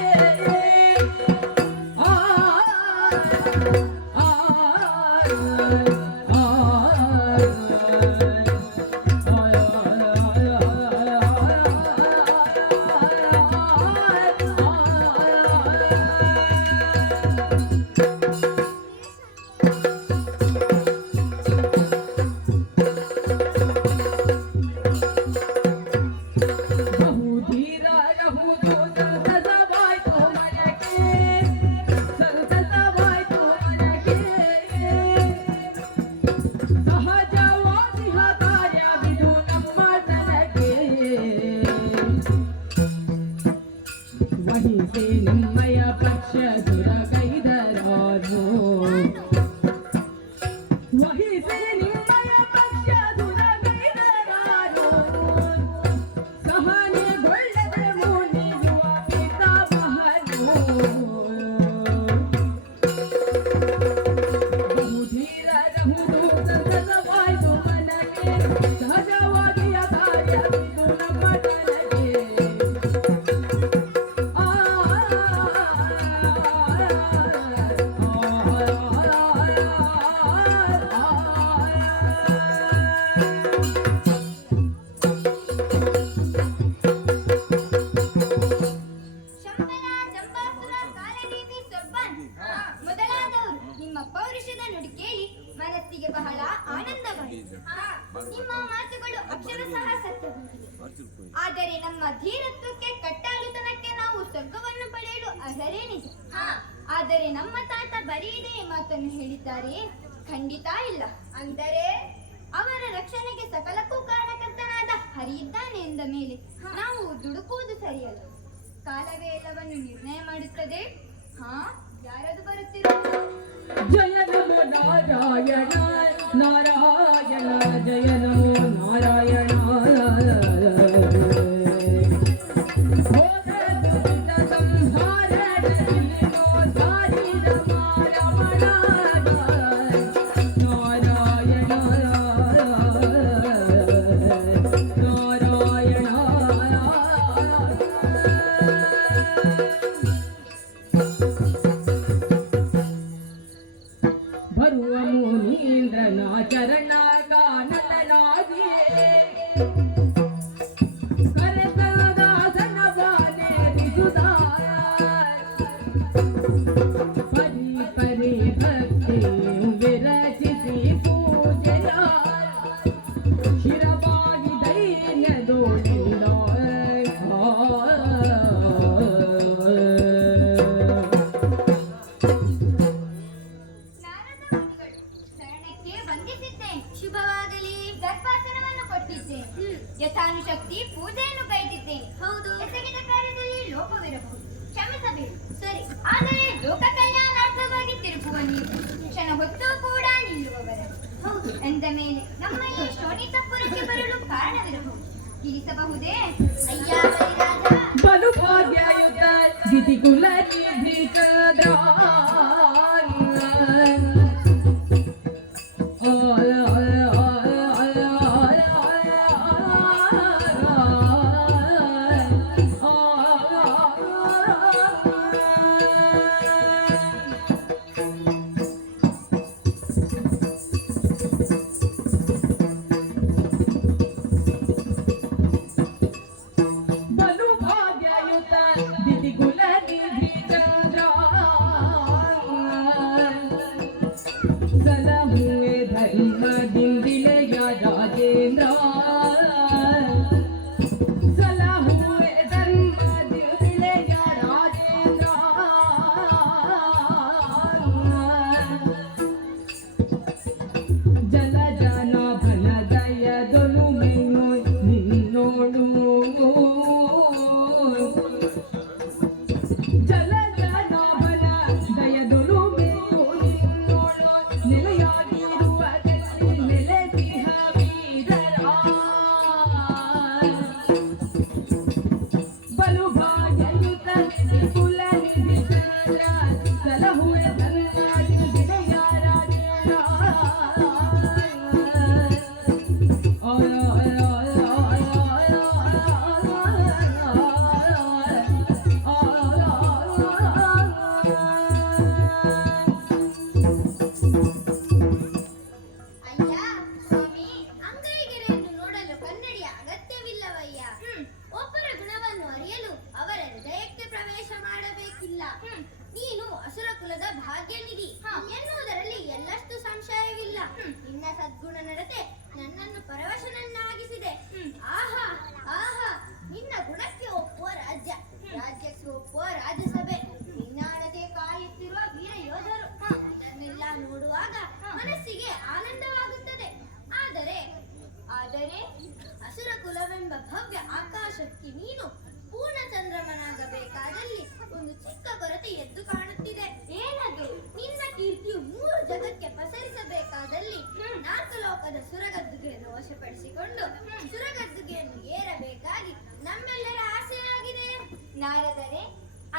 ಸಹಜವಾಗಿ ಅಸಾಧ್ಯವಿದು ನಮ್ಮ ತನಗೆ. ಶಂಬಲ, ಜಂಬಾಸುರ, ಕಾಲನೇಮಿ, ಸೊರ್ಬನ್ ಮೊದಲಾದವರು ನಿಮ್ಮ ಪೌರುಷದ ನುಡಿ ಕೇಳಿ ಮನಸ್ಸಿಗೆ ಬಹಳ ಆನಂದವಾಯಿತು. ನಿಮ್ಮ ಮಾತುಗಳು ಅಕ್ಷರಶಃ ಸತ್ಯವಾಗಿವೆ. ಆದರೆ ನಮ್ಮ ಧೀರತ್ವಕ್ಕೆ ಕಟ್ಟಾಳುತನಕ್ಕೆ ನಾವು ಸ್ವರ್ಗವನ್ನು ಪಡೆಯಲು ಅರ್ಹರೇ ನಿಜ. ಆದರೆ ನಮ್ಮ ತಾತ ಬರೀ ಇದೇ ಮಾತನ್ನು ಹೇಳಿದ್ದಾರೆ? ಖಂಡಿತ ಇಲ್ಲ. ಅಂದರೆ ಅವರ ರಕ್ಷಣೆಗೆ ಸಕಲಕ್ಕೂ ಕಾರಣಕರ್ತನಾದ ಹರಿ ಇದ್ದಾನೆ ಎಂದ ಮೇಲೆ ನಾವು ದುಡುಕುವುದು ಸರಿಯಲ್ಲ. ಕಾಲವೇ ಎಲ್ಲವನ್ನು ನಿರ್ಣಯ ಮಾಡುತ್ತದೆ. ಯಾರದು ಬರುತ್ತಿರೋದು? ಜಯ ನಮೋ ನಾರಾಯಣ ನಾರಾಯಣ ಜಯ ನಮೋ ನಾರಾಯಣ. ಬರುವ ಮುನೀಂದ್ರನ ಚರಣ ಕಾನನಾಗಿಯೇ ಕರೆತದಾಸನ ಬಾನೇರಿಸುತ್ತಾರ. ಪರಿ ಪರಿ ಭಕ್ತಿ ವಿರಚಿಸಿ ಪೂಜೆಯ ಶಿರವಾಗಿ ದೈನ್ಯದೋಳಿಂದ ನಾರದ ಮುನಿಗಳು ಶರಣಕ್ಕೆ ಬಂಧಿಸಿದ್ದೇನೆ. ಶುಭವಾಗಲಿ. ದರ್ಪಾಸನವನ್ನು ಕೊಟ್ಟಿದ್ದೇನೆ. ಯಥಾನುಶಕ್ತಿ ಪೂಜೆಯನ್ನು ಕೈದಿದ್ದೇನೆ. ಹೌದು, ಎಸಗಿದ ಕಾರ್ಯದಲ್ಲಿ ಲೋಪವಿರಬಹುದು, ಕ್ಷಮಿಸಬೇಕು. ಸರಿ, ಆದರೆ ಲೋಕ ಕಲ್ಯಾಣಾರ್ಥವಾಗಿ ತಿರುಗುವ ನೀವು ಕ್ಷಣ ಹೊತ್ತು ಕೂಡ ನಿಲ್ಲುವವರರು. ಹೌದು ಎಂದ ಮೇಲೆ ನಮ್ಮ ಈ ಶೋಣಿತಪುರಕ್ಕೆ ಬರಲು ಕಾರಣವಿರಬಹುದು. ತಿಳಿಸಬಹುದೇ? ಅಯ್ಯ ಬಲಿರಾಜ, ಬಲು ಭಾಗ್ಯಯುತ ದಿತಿಕುಲ ನಿಧಿ ಚಂದ್ರ ಬಲು ಭಾಗ್ಯಯುತ ದಿತಿಕುಲ ನಿಧಿ ಚಂದ್ರ ಸಲಹುವೆ ಧರ್ಮದಿಂದಿಲೆಯ ರಾಜೇಂದ್ರ. ಸಲಹುವೆ ಧರ್ಮದಿಂದಿಲೆಯ ರಾಜೇಂದ್ರ. ಜಲ ಜನಾಭನ ದಯದೊಲು ಮೆನ್ನು ನಿನ್ನೋಡು. ಜಲ ಜನಾಭನ ದಯದೊಲು ಮೆನ್ನು ನಿನ್ನೋಡು. ನೆಲೆಯಾಗಿರುವ ನೆಲೆಸಿಹ ವೀರರ. ಬಲು ಭಾಗ್ಯಯುತ ಕುಲ ನಿಧಿ ಚಂದ್ರ ಸಲಹುವೆ ಧರ್ಮದಿಂದಿಲೆಯ ರಾಜೇಂದ್ರ. ಅಯ್ಯ ಸ್ವಾಮಿ, ಅಂಗೈಗೆರೆಯನ್ನು ನೋಡಲು ಕನ್ನಡಿಯ ಅಗತ್ಯವಿಲ್ಲವಯ್ಯ. ಒಬ್ಬರ ಗುಣವನ್ನು ಅರಿಯಲು ಅವರ ಹೃದಯಕ್ಕೆ ಪ್ರವೇಶ ಮಾಡಬೇಕಿಲ್ಲ. ನೀನು ಅಸುರ ಕುಲದ ಭಾಗ್ಯನಿಧಿ ಎನ್ನುವುದರಲ್ಲಿ ಎಳ್ಳಷ್ಟು ಸಂಶಯವಿಲ್ಲ. ನಿನ್ನ ಸದ್ಗುಣ ನಡತೆ ನನ್ನನ್ನು ಪರವಶನನ್ನಾಗಿಸಿದೆ. ಆಹಾ ಆಹಾ, ನಿನ್ನ ಗುಣಕ್ಕೆ ಒಪ್ಪುವ ರಾಜ್ಯ, ರಾಜ್ಯಕ್ಕೆ ಒಪ್ಪುವ ರಾಜ್ಯಸಭೆ, ನಿನ್ನಾಳತೆ ಕಾಯುತ್ತಿರುವ ವೀರ ಯೋಧರು, ಇದನ್ನೆಲ್ಲ ನೋಡುವಾಗ ಮನಸ್ಸಿಗೆ ಆನಂದವಾಗುತ್ತದೆ. ಆದರೆ ಅಸುರ ಕುಲವೆಂಬ ಭವ್ಯ ಆಕಾಶಕ್ಕೆ ನೀನು ಪೂರ್ಣಚಂದ್ರಮನಾಗಬೇಕಾದಲ್ಲಿ ಒಂದು ಚಿಕ್ಕ ಕೊರತೆ ಎದ್ದು ಕಾಣುತ್ತಿದೆ. ಏನದು? ನಿನ್ನ ಕೀರ್ತಿಯು 3 ಜಗಕ್ಕೆ ಪಸರಿಸಬೇಕಾದಲ್ಲಿ 4 ಲೋಕದ ಸುರಗದ್ದುಗೆಯನ್ನು ವಶಪಡಿಸಿಕೊಂಡು ಸುರಗದ್ದುಗೆಯನ್ನು ಏರಬೇಕಾಗಿ ನಮ್ಮೆಲ್ಲರ ಆಸೆಯಾಗಿದೆ. ನಾರದರೆ,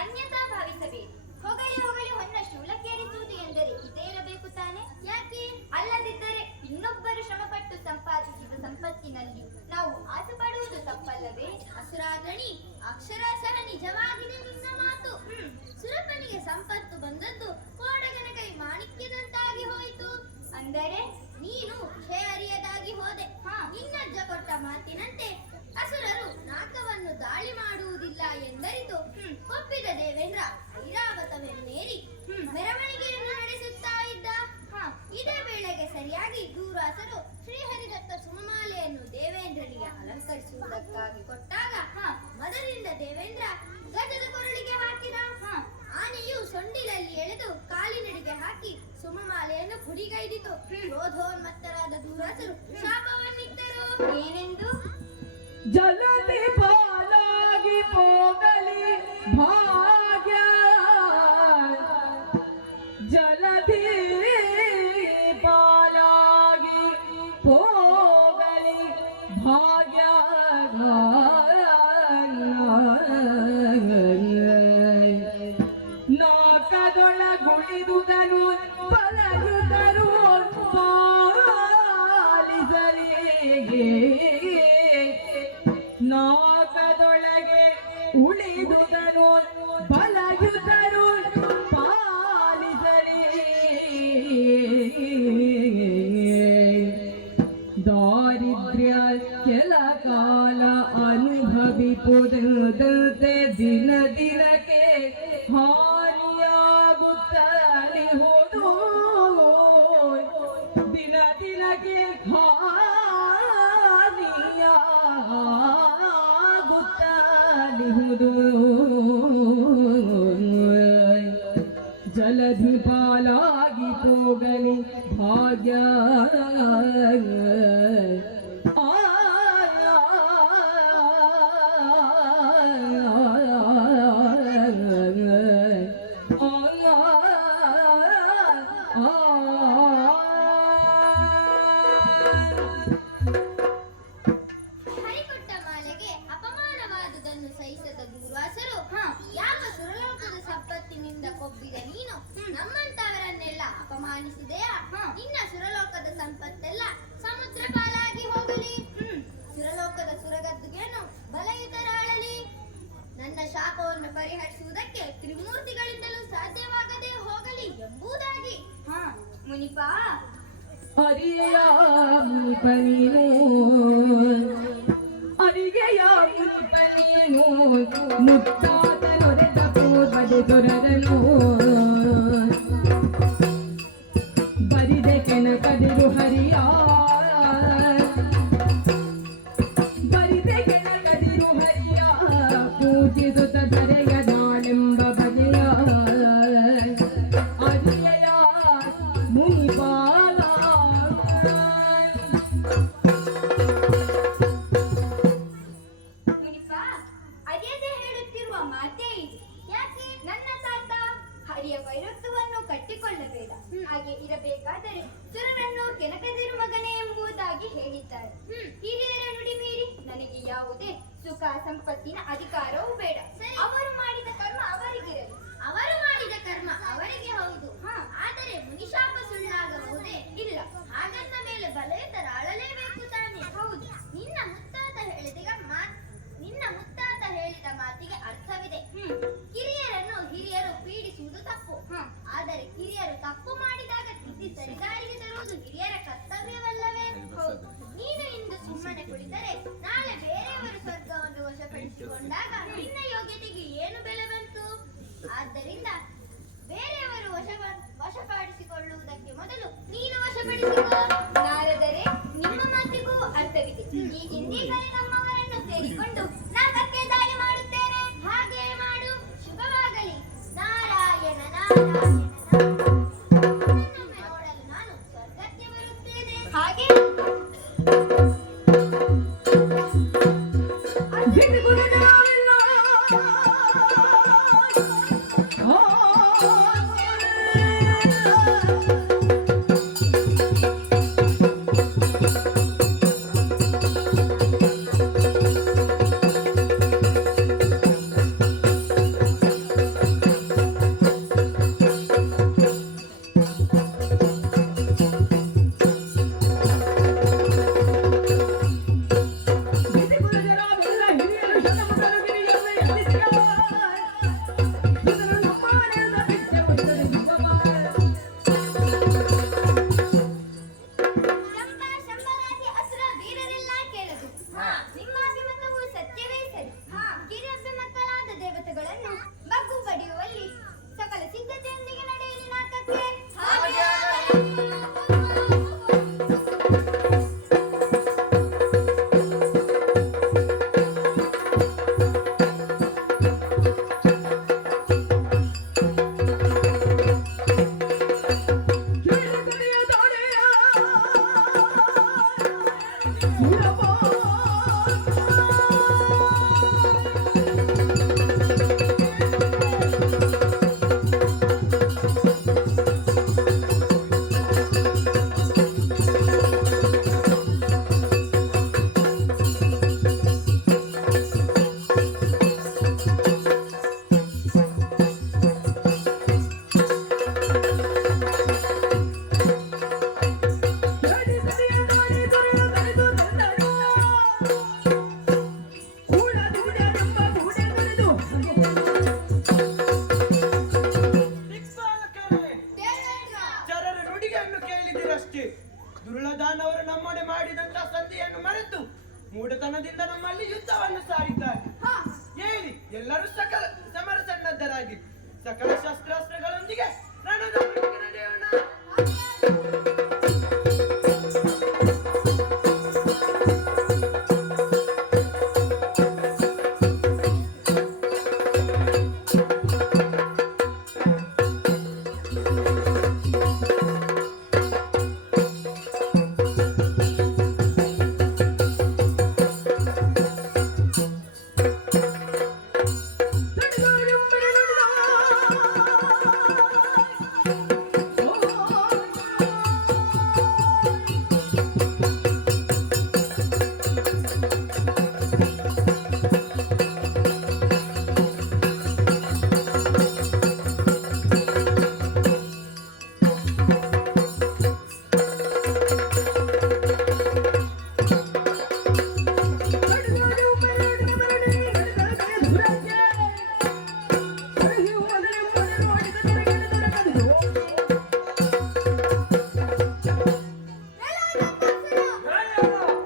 ಅನ್ಯಥಾ ಭಾವಿಸಬೇಡಿ. ಹೊಗಳಿ ಹೊನ್ನ ಶೂಲಕ್ಕೇರಿಸುವುದು ಎಂದರೆ ಇದೇ ಇರಬೇಕು ತಾನೆ? ಯಾಕೆ? ಅಲ್ಲದಿದ್ದರೆ ಇನ್ನೊಬ್ಬರು ಶ್ರಮಪಟ್ಟು ಸಂಪಾದಿಸಿದ ಸಂಪತ್ತಿನಲ್ಲಿ ನಾವು ಆಸೆ ಪಡುವುದು ತಪ್ಪಲ್ಲವೇ? ಅಸುರಾಗಣಿ, ಅಕ್ಷರಶಃ ನಿಜವಾಗಿದೆ ನಿನ್ನ ಮಾತು. ಸುರಪನಿಗೆ ಸಂಪತ್ತು ಬಂದದ್ದು ಕೋಡಗನ ಕೈ ಮಾಣಿಕ್ಯದಂತಾಗಿ ಹೋಯಿತು. ಅಂದರೆ ನೀನು ವಿಷಯ ಅರಿಯದಾಗಿ ಹೋದೆ. ನಿನ್ನಜ್ಜ ಕೊಟ್ಟ ಮಾತಿನಂತೆ ಅಸುರರು ನಾಕವನ್ನು ದಾಳಿ ಮಾಡುವುದಿಲ್ಲ ಎಂದರಿತು ಒಪ್ಪಿದ ದೇವೇಂದ್ರ ಐರಾವತವನ್ನೇರಿ ಮೆರವಣಿಗೆಯನ್ನು ನಡೆಸುತ್ತಾ ಇದ್ದ. ಇದೇ ವೇಳೆಗೆ ಸರಿಯಾಗಿ ದೂರಾಸರು ಶ್ರೀಹರಿದತ್ತ ಸುಮಮಾಲೆಯನ್ನು ದೇವೇಂದ್ರನಿಗೆ ಅಲಂಕರಿಸುವುದಕ್ಕಾಗಿ ಕೊಟ್ಟಾಗ ಮದರಿಂದ ದೇವೇಂದ್ರ ಗಜದ ಕೊರಳಿಗೆ ಹಾಕಿದ. ಆನೆಯು ಸೊಂಡಿಲಲ್ಲಿ ಎಳೆದು ಕಾಲಿನಡಿಗೆ ಹಾಕಿ ಸುಮಮಾಲೆಯನ್ನು ಪುಡಿಗೈದಿತು. ಕ್ರೋಧೋನ್ಮತ್ತರಾದ ದೂರಾಸರು ಶಾಪವನ್ನಿತ್ತರು. ಏನೆಂದು? ಜಲದಿ ಪಾಲಾಗಿ ಹೋಗಲಿ ಭಾಗ್ಯ, ಜಲದಿ ಪಾಲಾಗಿ ಹೋಗಲಿ ಭಾಗ್ಯ, ನಾಕದೊಳಗುಳಿದುದನು ಬಲಯುತರು ಪಾಲಿಸಲಿ, ನಾಕದೊಳಗೆ ಉಳಿದುದನು ಬಲಯುತರು ಪಾಲಿಸಲಿ. ದಾರಿದ್ರ್ಯ ಕೆಲ ಕಾಲ ಅನುಭವಿಪುದಂತೆ ದಿನ ದಿನಕ್ಕೆ ಹಾನಿಯಾಗುತ್ತಲೇ ಹೋದು, ದಿನ ದಿನಕ್ಕೆ ಹಾನಿಯಾಗುತ್ತಲಿಹುದು. ಜಲಧಿ ಪಾಲಾಗಿ ಹೋಗಲಿ ಭಾಗ್ಯ, ಹರಿಕೊಟ್ಟ ಮಾಲೆಗೆ ಅಪಮಾನವಾದುದನ್ನು ಸಹಿಸದ ದೂರ್ವಾಸರು ಯಾವ ಸುರಲೋಕದ ಸಂಪತ್ತಿನಿಂದ ಕೊಬ್ಬಿದ ನೀನು ನಮ್ಮಂತವರನ್ನೆಲ್ಲ ಅಪಮಾನಿಸಿದೆಯಾ? ನಿನ್ನ ಸುರಲೋಕದ ಸಂಪತ್ತೆಲ್ಲ ಸಮುದ್ರ ಪಾಲಾಗಿ ಹೋಗಲಿ. ಸುರಲೋಕದ ಸುರಗದ್ದುಗೆಯನ್ನು ಬಲಯುತರಾಳಲಿ. ನನ್ನ ಶಾಪವನ್ನು ಪರಿಹರಿಸುವುದಕ್ಕೆ ತ್ರಿಮೂರ್ತಿಗಳಿಂದಲೂ ಸಾಧ್ಯವಾಗದೆ ಹೋಗಲಿ ಎಂಬುದಾಗಿ. ಮುನಿಪ, ಅರಿಗೆಯ ಮುನಿಪನೀನು, ಅರಿಗೆಯ ಮುನಿಪನೀನು, ಮುತ್ತಾದ ನೊರೆದ ಪೂರ್ವದ ದೊರರನು, ಬರಿದೆ ಕೆಣಕದಿರು ಹರಿಯ, ಬರಿದೆ ಕೆಣಕದಿರು ಹರಿಯ, ಪೂಜಿಸುತ್ತ ಧರೆಯ ನಾಳೆಂಬ ಬಗೆಯ ಅರಿಗೆಯ ಮುನಿಪಾಲ. ಮುನಿಪ, ಅದೇದೇ ಹೇಳುತ್ತಿರುವ ಮಾತೇ ಇದು. ಯಾಕೆ? ನನ್ನ ತಾತ ಹರಿಯ ವೈರತ್ವವನ್ನು ಕಟ್ಟಿಕೊಳ್ಳಬೇಡ, ಹಾಗೆ ಇರಬೇಕಾದರೆ ಸುರನನ್ನು ಕೆನಕದಿರು ಮಗನೇ ಎಂಬುದಾಗಿ ಹೇಳಿದ್ದಾರೆ. ಹಿರಿಯರ ನುಡಿ ಮೀರಿ ನನಗೆ ಯಾವುದೇ ಸುಖ ಸಂಪತ್ತಿನ ಅಧಿಕಾರವೂ ಬೇಡ. ಅವರು ಮಾಡಿದ ಕರ್ಮ ಅವರಿಗಿರಲಿ. ಅವರು ಮಾಡಿದ ಕರ್ಮ ಅವರಿಗೆ ಹೌದು. ಆದರೆ ಮುನಿಶಾಪ ಸುಳ್ಳಾಗಬಹುದೇ? ಇಲ್ಲ. ಹಾಗಂದ ಮೇಲೆ ಬಲಯುತರಾಳಲೇಬೇಕು ತಾನೆ? ಹೌದು. ನಿನ್ನ ಮುತ್ತಾತ ಹೇಳಿದ ಮಾತಿಗೆ ಅರ್ಥವಿದೆ. ಕಿರಿಯರನ್ನು ಹಿರಿಯರು ಪೀಡಿಸುವುದು ತಪ್ಪು. ಆದರೆ ಕಿರಿಯರು ತಪ್ಪು ಮಾಡಿದಾಗ ತಿದ್ದಿ ಸರಿದಾರಿಗೆ ತರುವುದು ಹಿರಿಯರ ಕರ್ತವ್ಯವಲ್ಲವೇ? ಹೌದು. ನೀನು ಇಂದು ಸುಮ್ಮನೆ ಕುಳಿತರೆ ನಾಳೆ ಬೇರೆಯವರು ಸ್ವರ್ಗವನ್ನು ವಶಪಡಿಸಿಕೊಂಡಾಗ ನಿನ್ನ ಯೋಗ್ಯತೆಗೆ ಏನು ಬೆಲೆ ಬಂತು? ಆದ್ದರಿಂದ ಬೇರೆಯವರು ವಶಪಡಿಸಿಕೊಳ್ಳುವುದಕ್ಕೆ ಮೊದಲು ನೀನು ವಶಪಡಿಸಿಕೋ. ನಾರದರೆ, ನಿಮ್ಮ ಮಾತಿಗೂ ಅರ್ಥವಿದೆ. ಈ ಹಿಂದೀಕರೆ ನಮ್ಮವರನ್ನು ಸೇರಿಕೊಂಡು ನಾಲ್ಕಕ್ಕೆ ದಾಳಿ ಮಾಡುತ್ತೇನೆ. ಹಾಗೆ ಮಾಡು. ಶುಭವಾಗಲಿ. ನಾರಾಯಣ ನಾರಾಯಣ. ನೋಡಲು ನಾನು ಸ್ವರ್ಗಕ್ಕೆ ಬರುತ್ತೇನೆ. ಹಾಗೆ ದಿಕ್ಪಾಲಕರೇ, ಚರರ ನುಡಿಯನ್ನು ಕೇಳಿದಿರಷ್ಟೇ. ದುರ್ಲದಾನವರು ನಮ್ಮೊಡೆ ಮಾಡಿದಂತ ಸಂಧಿಯನ್ನು ಮರೆತು ಮೂಢತನದಿಂದ ನಮ್ಮಲ್ಲಿ ಯುದ್ಧವನ್ನು ಸಾರಿದ್ದಾರೆ. ಹೇಳಿ, ಎಲ್ಲರೂ ಸಕಲ ಸಮರ ಸನ್ನದ್ಧರಾಗಿ ಸಕಲ ಶಸ್ತ್ರಾಸ್ತ್ರಗಳೊಂದಿಗೆ ರಣದಂಡಕ್ಕೆ ನಡೆಯೋಣ.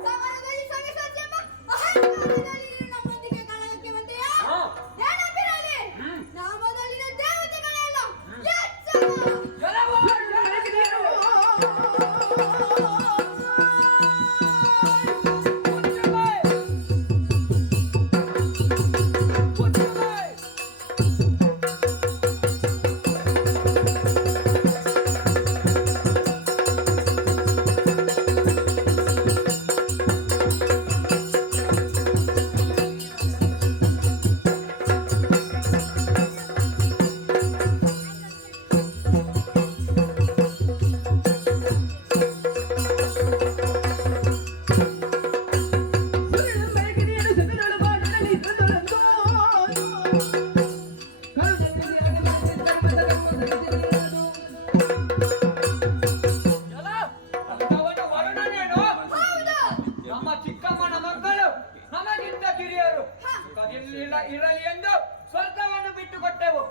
ಸಮರದಲ್ಲಿ ಸೊಗಸಾದ್ಯಮ್ಮ ಅಹಂಕಾರದಲ್ಲಿ ನಮ್ಮೊಂದಿಗೆ ಕಳಗಕ್ಕೆ ಬಂದೆಯಾ? ನೆನಪಿರಲಿ, ನಾಮದಲ್ಲಿನ ದೇವತೆಗಳೆಲ್ಲ ಎಚ್ಚರ. ಅಂಥವನು ವರುಣನೇನು? ನಮ್ಮ ಚಿಕ್ಕಮ್ಮನ ಮಕ್ಕಳು ನಮಗಿಂತ ಕಿರಿಯರು. ಸುಖದಿರಲಿಲ್ಲ ಇರಲಿ ಎಂದು ಸ್ವರ್ಗವನ್ನು ಬಿಟ್ಟು ಕೊಟ್ಟೆವು.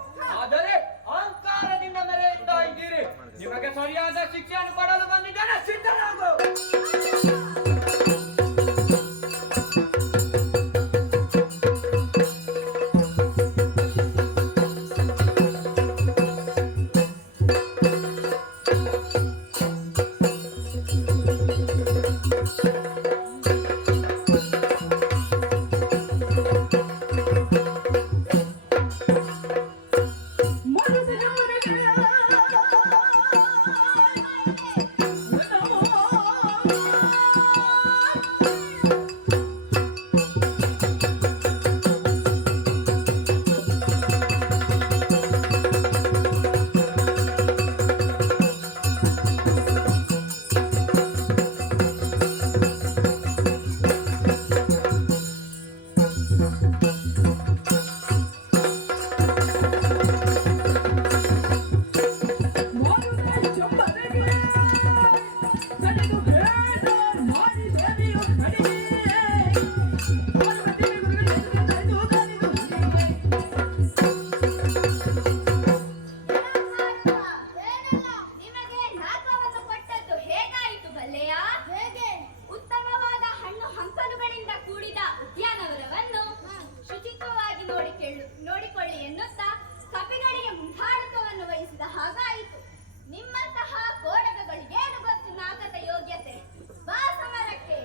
ಆದರೆ ಅಹಂಕಾರದಿಂದ ಮೆರೆಯುತ್ತಾ ಇದ್ದೀರಿ. ನಿಮಗೆ ಸರಿಯಾದ ಶಿಕ್ಷೆಯನ್ನು ಕೊಡಲು ಬಂದಿದ್ದೇನೆ, ಸಿದ್ಧರಾಗು. ನೋಡಿಕೊಳ್ಳಿ ಎನ್ನುತ್ತಾ ಕಪಿಗಳಿಗೆ ಮುಂದಾಳತ್ವವನ್ನು ವಹಿಸಿದ ಹಾಗಾಯಿತು. ನಿಮ್ಮಂತಹ ಕೋಡಕಗಳಿಗೇನು ಗೊತ್ತು ನಾಗದ ಯೋಗ್ಯತೆ? ಬಾ ಸಮರಕ್ಕೆ.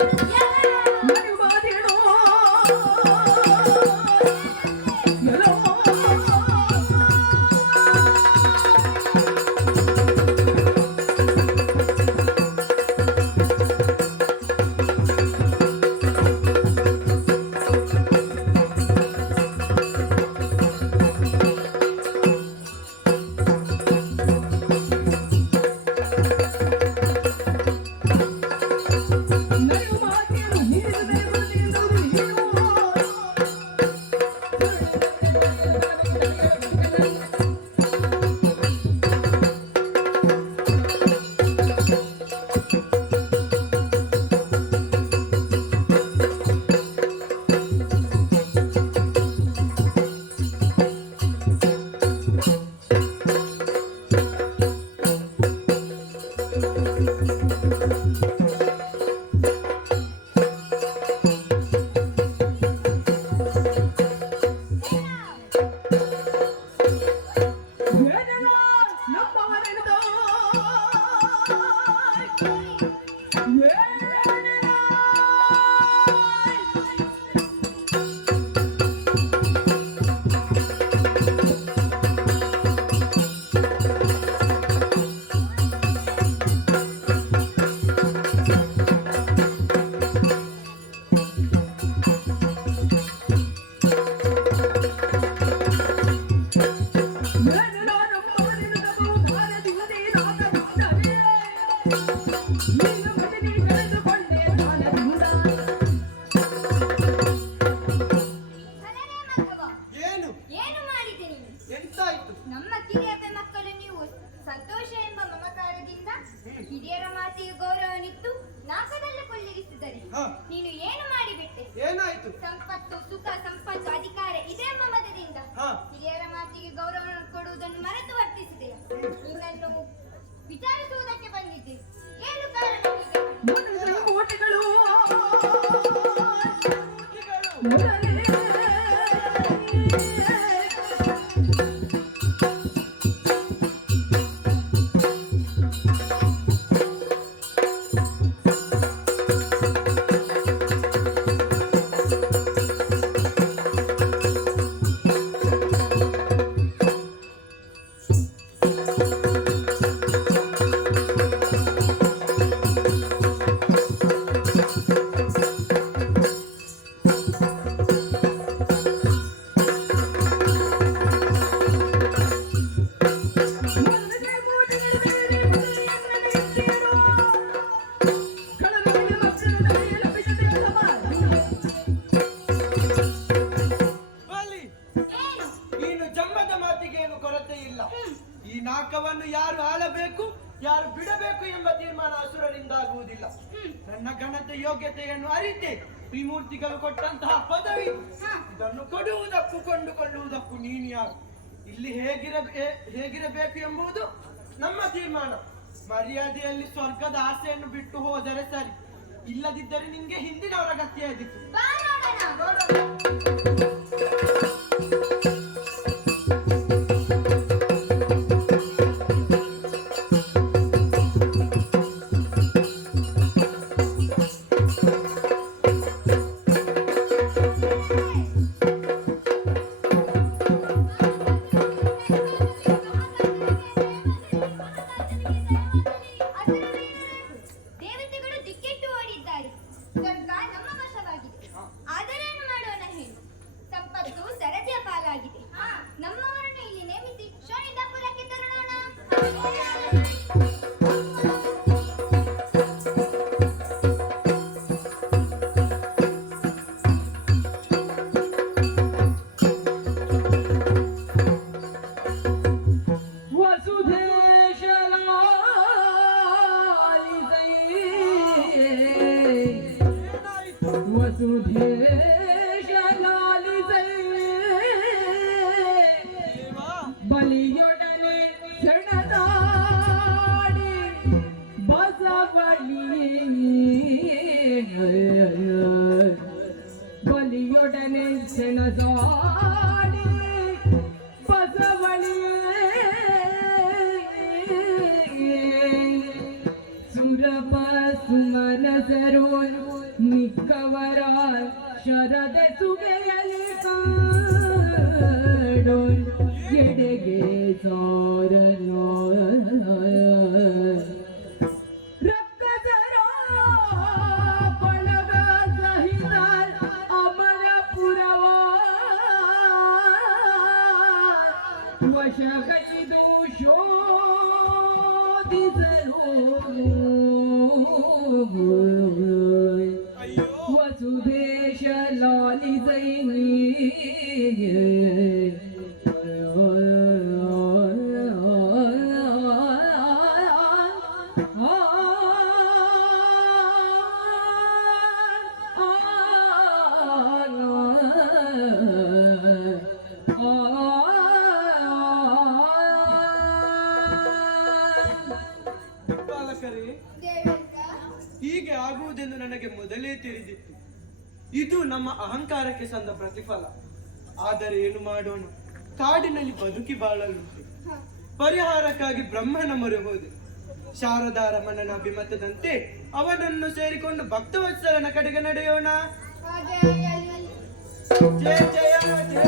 ಮರುಮಾದೇನೋ ಎಲ್ಲೋ ಏನು ಏನು ಮಾಡಿದೆ ನೀನು? ಎಂತಾಯ್ತು? ನಮ್ಮ ಕಿರಿಯಪ್ಪ ಮಕ್ಕಳು ನೀವು ಸಂತೋಷ ಎಂಬ ಮಮಕಾರದಿಂದ ಹಿರಿಯರ ಮಾತಿಗೆ ಗೌರವನಿತ್ತು ನಾಕದಲ್ಲಿ ಕೊಳ್ಳಿರಿಸಿದರೆ ಹ. ನೀನು ಏನು ಮಾಡಿಬಿಟ್ಟೆ? ಏನಾಯ್ತು? ಸಂಪತ್ತು ಸುಖ ಸಂಪತ್ತು ಅಧಿಕಾರ ಇದೆ ಎಂಬ ಮತದಿಂದ ಹ. ಹಿರಿಯರ ಮಾತಿಗೆ ಗೌರವ ಕೊಡುವುದನ್ನು ಮರೆತು ವರ್ತಿಸಿದೆಯಾ? ನಿನ್ನನ್ನು ವಿಚಾರಿಸುವುದಕ್ಕೆ ಬಂದಿದ್ದೆ. ಏನು ಕಾರಣ ಹೀಗೆ? ಕೋಟೆಗಳು ಬಲಿ, ಏನು? ನೀನು ಜಂಬದ ಮಾತಿಗೇನು ಕೊರತೆ ಇಲ್ಲ. ಈ ನಾಕವನ್ನು ಯಾರು ಆಳಬೇಕು ಯಾರು ಬಿಡಬೇಕು ಎಂಬ ತೀರ್ಮಾನ ಅಸುರರಿಂದ ಆಗುವುದಿಲ್ಲ. ನನ್ನ ಘನತೆ ಯೋಗ್ಯತೆಯನ್ನು ಅರಿತೆ ತ್ರಿಮೂರ್ತಿಗಳು ಕೊಟ್ಟಂತಹ ಪದವಿ ಇದನ್ನು ಕೊಡುವುದಕ್ಕೂ ಕೊಂಡುಕೊಳ್ಳುವುದಕ್ಕೂ ನೀನು ಯಾರು? ಇಲ್ಲಿ ಹೇಗಿರಬೇಕು ಎಂಬುದು ನಮ್ಮ ತೀರ್ಮಾನ. ಮರ್ಯಾದೆಯಲ್ಲಿ ಸ್ವರ್ಗದ ಆಸೆಯನ್ನು ಬಿಟ್ಟು ಹೋದರೆ ಸರಿ, ಇಲ್ಲದಿದ್ದರೆ ನಿಂಗೆ ಹಿಂದಿನವರ ಗತಿಯಾದಿತ್ತು. ಬಾ ನೋಡೋಣ. ದೇವತೆಗಳು ದಿಕ್ಕೆಟ್ಟು ಓಡಿದ್ದಾರೆ. ಸ್ವರ್ಗ ನಮ್ಮ ವಶವಾಗಿದೆ. ಆದರೇನು ಮಾಡೋಣ ಹೇಳು? ಸಂಪತ್ತು ಸರದಿಯ ಪಾಲಾಗಿದೆ. ನಮ್ಮವರನ್ನು ಇಲ್ಲಿ ನೇಮಿಸಿ ಶೋಣಿತಾಪುರಕ್ಕೆ ತರೋಣ. ಬಲಿಯೊಡನೆ ಸೆಣದಾಡಿ ಬಲಿಯೊಡನೆ ಸೆಣದಾಡಿ ಬಸವಳಿ ಸುರಪ ಸುಮನಸರು ಮಿಕ್ಕವರ ಶರದ ಸುಗೆಯಲಿ ಕಾಡೋ ಎಡೆಗೆ ಸಾರನೋ ರಕ್ಕಸರ ಬಳಗ ಸಹಿತ ಅಮರಪುರವ ವಶಗೈದು ಶೋಧಿಸಲು ಅಯ್ಯೋ ವಸುದೇಶ ಲಾಲಿಸೈ ಪಾಲಕರೇ, ದೇವೇಂದ್ರ ಹೀಗೆ ಆಗುವುದೆಂದು ನನಗೆ ಮೊದಲೇ ತಿಳಿದಿತ್ತು. ಇದು ನಮ್ಮ ಅಹಂಕಾರಕ್ಕೆ ಸಂದ ಪ್ರತಿಫಲ. ಆದರೆ ಏನು ಮಾಡೋಣ, ಕಾಡಿನಲ್ಲಿ ಬದುಕಿ ಬಾಳಲು ಪರಿಹಾರಕ್ಕಾಗಿ ಬ್ರಹ್ಮನ ಮೊರೆ ಹೋದೆ. ಶಾರದಾ ರಮಣನ ಅಭಿಮತದಂತೆ ಅವನನ್ನು ಸೇರಿಕೊಂಡು ಭಕ್ತವತ್ಸಲನ ಕಡೆಗೆ ನಡೆಯೋಣ. ಹಾಗೆ ಆಗಲಿ. ಜಯ ಜಯ ಜಯ ಜಯ.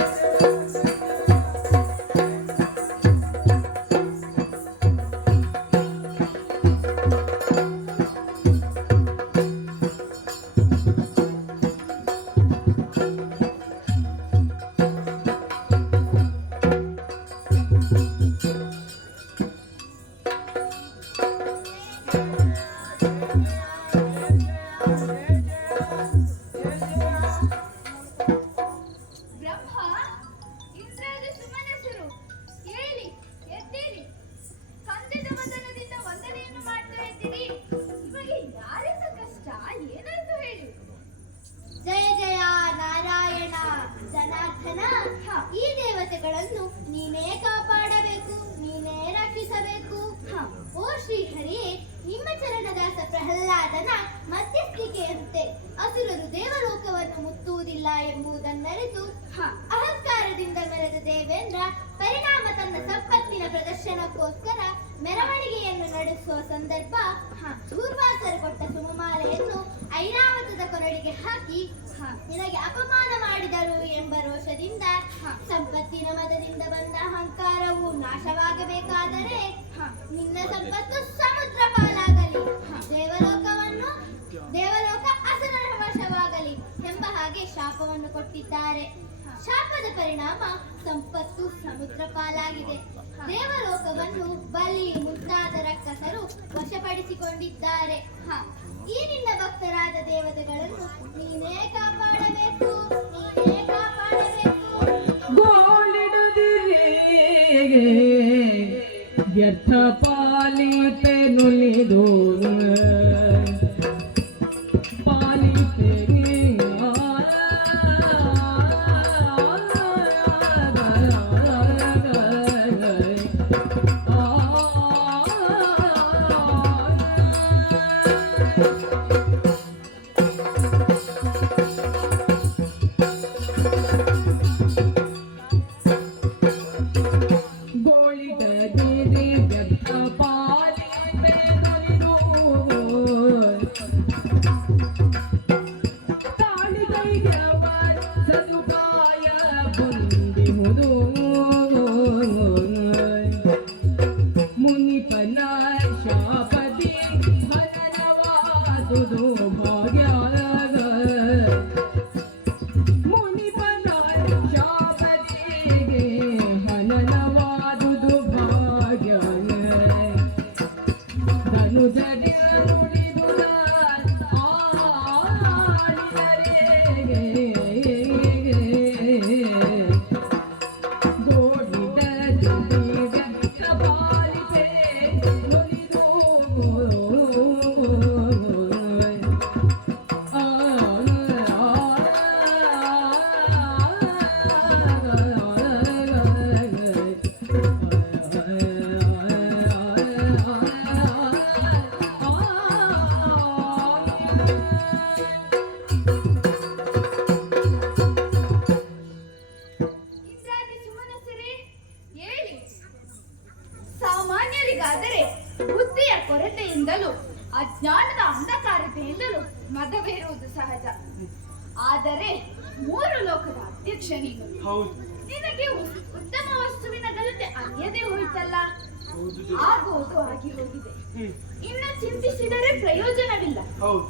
ಬ್ರಹ್ಮ ಇಂದ್ರಾದಿ ಸುಮನಸರು ಹೇಳಿ ಎದ್ದೀರಿ. ಸಂಧ್ಯದ ವದನದಿಂದ ವಂದನೆಯನ್ನು ಮಾಡ್ತಾ ಇದ್ದೀರಿ. ನಿಮಗೆ ಯಾರಿಂದ ಕಷ್ಟ ಏನಾಯ್ತು ಹೇಳಿ. ಜಯ ಜಯ ನಾರಾಯಣ ಜನಾರ್ದನ. ಈ ದೇವತೆಗಳನ್ನು ನೀನೇ ಕಾಪಾಡಬೇಕು, ನೀನೇ ರಕ್ಷಿಸಬೇಕು. ಓ ಶ್ರೀಹರಿ, ನಿಮ್ಮ ಚರಣದಾಸ ಪ್ರಹ್ಲಾದನ ಮಧ್ಯಸ್ಥಿಕೆಯಂತೆ ಅಸುರರು ದೇವಲೋಕವನ್ನು ಮುತ್ತುವುದಿಲ್ಲ ಎಂಬುದನ್ನರಿತು ಅಹಂಕಾರದಿಂದ ಮೆರೆದ ದೇವೇಂದ್ರ ಪರಿಣಾಮ ತನ್ನ ಸಂಪತ್ತಿನ ಪ್ರದರ್ಶನಕ್ಕೋಸ್ಕರ ಮೆರವಣಿಗೆಯನ್ನು ನಡೆಸುವ ಸಂದರ್ಭ ದೂರ್ವಾಸರು ಕೊಟ್ಟ ಸುಮಮಾಲೆಯನ್ನು ಐರಾವತದ ಕೊರಳಿಗೆ ಹಾಕಿ ನಿನಗೆ ಅಪಮಾನ ಮಾಡಿದರು ಎಂಬ ರೋಷದಿಂದ ಸಂಪತ್ತಿನ ಮದದಿಂದ ಬಂದ ಅಹಂಕಾರವು ನಾಶವಾಗಬೇಕಾದರೆ ನಿನ್ನ ಸಂಪತ್ತು ಸಮುದ್ರ ಪಾಲಾಗಲಿ, ದೇವಲೋಕ ಅಸುರರ ವಶವಾಗಲಿ ಎಂಬ ಹಾಗೆ ಶಾಪವನ್ನು ಕೊಟ್ಟಿದ್ದಾರೆ. ಶಾಪದ ಪರಿಣಾಮ ಸಂಪತ್ತು ಸಮುದ್ರ ಪಾಲಾಗಿದೆ. ದೇವಲೋಕವನ್ನು ಬಲಿ ಮುಂತಾದ ರಕ್ಕಸರು ವಶಪಡಿಸಿಕೊಂಡಿದ್ದಾರೆ. ಈ ನಿನ್ನ ಭಕ್ತರಾದ ದೇವತೆಗಳನ್ನು ನೀನೇ ಕಾಪಾಡಬೇಕು, ನೀನೇ ಕಾಪಾಡಬೇಕು. ಗೋಳಿಡುದಿರಿ ವ್ಯರ್ಥ ಪಾಲಿತೆ ನುಲಿದು ಸಾಮಾನ್ಯರಿಗಾದರೆ ಬುದ್ಧಿಯ ಕೊರತೆಯಿಂದಲೂ ಅಜ್ಞಾನದ ಅಂಧಕಾರತೆಯಿಂದಲೂ ಮದವೇರುವುದು ಸಹಜ. ಆದರೆ 3 ಲೋಕದ ಅಧ್ಯಕ್ಷ ನೀನು. ಹೌದು ನಿನಗೆ ಉತ್ತಮ ವಸ್ತುವಿನ ಘನತೆ ಅರಿಯದೆ ಹೋಯಿತಲ್ಲ. ಹೌದು ಆಗುವುದು ಆಗಿ ಹೋಗಿದೆ. ಹ್ಮ್ ಇನ್ನು ಚಿಂತಿಸಿದರೆ ಪ್ರಯೋಜನವಿಲ್ಲ. ಹೌದು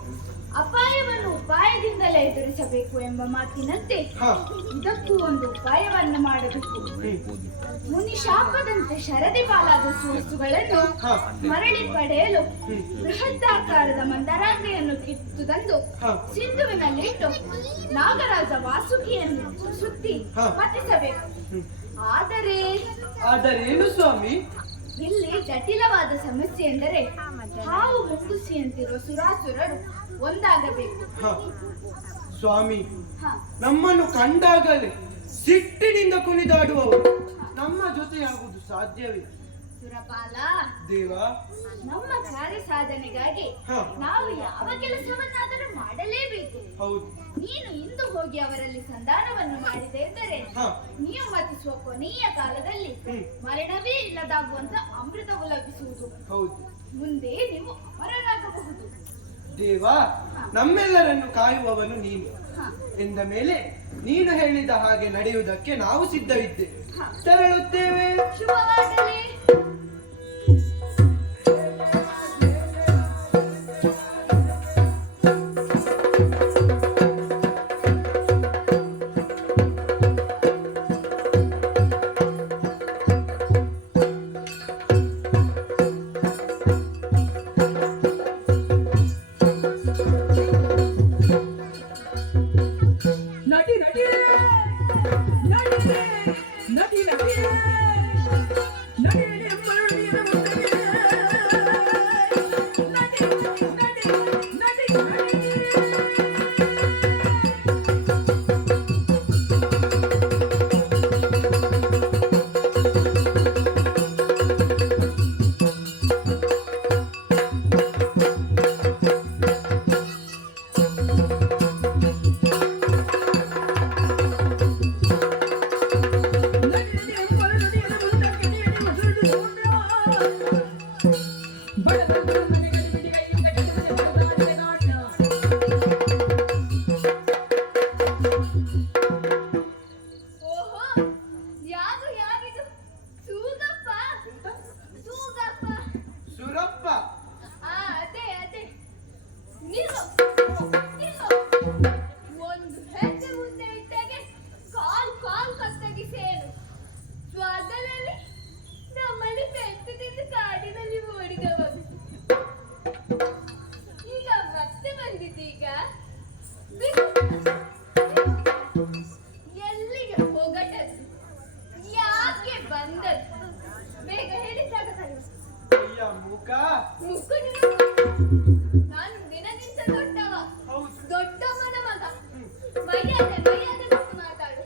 ಅಪಾಯವನ್ನು ಉಪಾಯದಿಂದಲೇ ಎದುರಿಸಬೇಕು ಎಂಬ ಮಾತಿನಂತೆ ಹಾ ಇದಕ್ಕೂ ಒಂದು ಉಪಾಯವನ್ನು ಮಾಡಬೇಕು. ಮುನಿ ಶಾಪದಂತೆ ಶರದಿ ಪಾಲಾದ ವಸ್ತುಗಳನ್ನು ಹಾ ಮರಳಿ ಪಡೆಯಲು ಬೃಹತ್ತಾಕಾರದ ಮಂದರಾಂಗೆಯನ್ನು ಕಿತ್ತು ತಂದು ಹಾ. ಸಿಂಧುವಿನಲ್ಲಿಟ್ಟು ನಾಗರಾಜ ವಾಸುಕಿಯನ್ನು ಸುತ್ತಿ ಹಾ. ಪತಿಸಬೇಕು. ಆದರೆ ಆದರೇನು ಸ್ವಾಮಿ? ಇಲ್ಲಿ ಜಟಿಲವಾದ ಸಮಸ್ಯೆ ಎಂದರೆ ಹಾವು ಮುಂಗುಸಿಯಂತಿರುವ ಸುರಾಸುರರು ಒಂದಾಗಬೇಕು. ಹ ಸ್ವಾಮಿ, ಹ, ನಮ್ಮನ್ನು ಕಂಡಾಗಲೇ ಸಿಟ್ಟಿನಿಂದ ಕುಣಿದಾಡುವವರು ನಮ್ಮ ಜೊತೆಯಾಗುವುದು ಸಾಧ್ಯವೇ? ಸುರಪಾಲ, ದೇವ, ನಮ್ಮ ಕಾರ್ಯ ಸಾಧನೆಗಾಗಿ ಹ ನಾವು ಯಾವ ಕೆಲಸವನ್ನಾದರೂ ಮಾಡಲೇಬೇಕು. ಹೌದು ನೀನು ಇಂದು ಹೋಗಿ ಅವರಲ್ಲಿ ಸಂಧಾನವನ್ನು ಮಾಡಿದೆ ಎಂದರೆ ಹ ನೀವು ಮತಿಸುವ ಕೊನೆಯ ಕಾಲದಲ್ಲಿ ಹ್ಮ್. ಮರಣವೇ ಇಲ್ಲದಾಗುವಂತ ಅಮೃತವು ಲಭಿಸುವುದು. ಹೌದು ಮುಂದೆ ನೀವು ಅಮರರಾಗಬಹುದು. ದೇವ, ನಮ್ಮೆಲ್ಲರನ್ನು ಕಾಯುವವನು ನೀನು ಹ, ಎಂದ ಮೇಲೆ ನೀನು ಹೇಳಿದ ಹಾಗೆ ನಡೆಯುವುದಕ್ಕೆ ನಾವು ಸಿದ್ಧವಿದ್ದೇವೆ. ಹ. ತೆರಳುತ್ತೇವೆ. ಶುಭವಾಗಲಿ. ನಟಿ ನಟಿ ನಟಿ ನಟಿ ನಟಿ ನಟಿ ಮರುಳಿನ ಮುಂದೆ ನಟಿ ನಟಿ ನಟಿ ನಟಿ ಓಹೋ, ಯಾವುದು ಯಾವಿದು? ಸೂಗಪ್ಪ, ಸೂಗಪ್ಪ. ಸುರಪ್ಪ, ಅದೇ ಅದೇ. ನಿಲ್ಲು, ನಿಲ್ಲು. ಒಂದು ಹೆಜ್ಜೆ ಮುಂದೆ ಇಟ್ಟಾಗೆ ಕಾಲ್ ಕತ್ತಗಿ ಸೇರು. ಸ್ವಾಗಲಲ್ಲಿ ನಮ್ಮಲ್ಲಿ ಪೆಟ್ಟು ತಿಂದು ಕಾಡಿನಲ್ಲಿ ಓಡಿದವರು ಈಗ ಮತ್ತೆ ಬಂದಿದ್ದೀಗ. ಎಲ್ಲಿಗೆ ಹೋಗಟದ್ದು? ಯಾಕೆ ಬಂದದ್ದು? ಬೇಗ ಹೇಳಿ ಜಾಗ ಕರೆಯುವ. ಅಯ್ಯ ಮೂಕ. ಮುಕ್ಕುಡು. ನಾನು ನಿನಗಿಂತ ದೊಡ್ಡವ, ಹೌದು ದೊಡ್ಡಮ್ಮನ ಮಗ. ಮರ್ಯಾದೆ ಕೊಟ್ಟು ಮಾತಾಡು.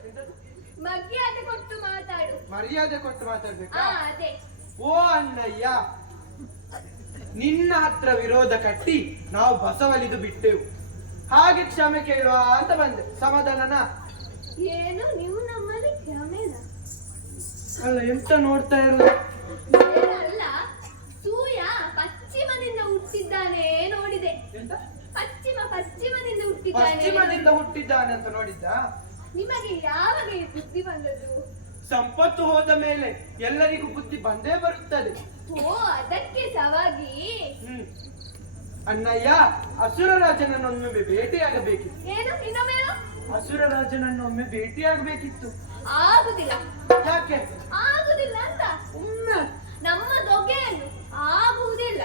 ಮರ್ಯಾದೆ ಕೊಟ್ಟು ಮಾತಾಡು. ಮರ್ಯಾದೆ ಕೊಟ್ಟು ಮಾತಾಡ್ಬೇಕಾ? ಅದೇ. ಓ ಅಣ್ಣಯ್ಯ, ನಿನ್ನ ಹತ್ರ ವಿರೋಧ ಕಟ್ಟಿ ನಾವು ಬಸವಲಿದು ಬಿಟ್ಟೆವು. ಹಾಗೆ ಕ್ಷಮೆ ಕೇಳುವ ಅಂತ ಬಂದೆ. ಸಮಾಧಾನನ? ಏನು ನೀವು ನಮ್ಮಲ್ಲಿ ಕ್ಷಮೆನ? ಅಲ್ಲ, ಎಂತ ನೋಡ್ತಾ ಇರೋದು? ಏನಲ್ಲ, ಸೂರ್ಯ ಪಶ್ಚಿಮದಿಂದ ಹುಟ್ಟಿದ್ದಾನೆ ನೋಡಿದೆ. ಎಂತ? ಪಶ್ಚಿಮದಿಂದ ಹುಟ್ಟಿದ್ದಾನೆ. ಪಶ್ಚಿಮದಿಂದ ಹುಟ್ಟಿದ್ದಾನೆ ಅಂತ ನೋಡಿದ್ದ? ನಿಮಗೆ ಯಾವಾಗ ಈ ಬುದ್ಧಿ ಬಂದದ್ದು? ಸಂಪತ್ತು ಹೋದ ಮೇಲೆ ಎಲ್ಲರಿಗೂ ಬುದ್ಧಿ ಬಂದೇ ಬರುತ್ತದೆ. ಓ, ಅದಕ್ಕೆ ಸವಾಗಿ. ಅಣ್ಣಯ್ಯ, ಅಸುರ ರಾಜನನ್ನೊಮ್ಮೆ ಭೇಟಿಯಾಗಬೇಕಿತ್ತು. ಏನು ಇನ್ನೊಮ್ಮೇನು? ಅಸುರ ರಾಜನನ್ನೊಮ್ಮೆ ಭೇಟಿಯಾಗಬೇಕಿತ್ತು. ಆಗುದಿಲ್ಲ. ಯಾಕೆ? ಆಗುದಿಲ್ಲ ಅಂತ ಒಮ್ಮೆ ನಮ್ಮ ದೊಗೆಯನ್ನು ಆಗುವುದಿಲ್ಲ.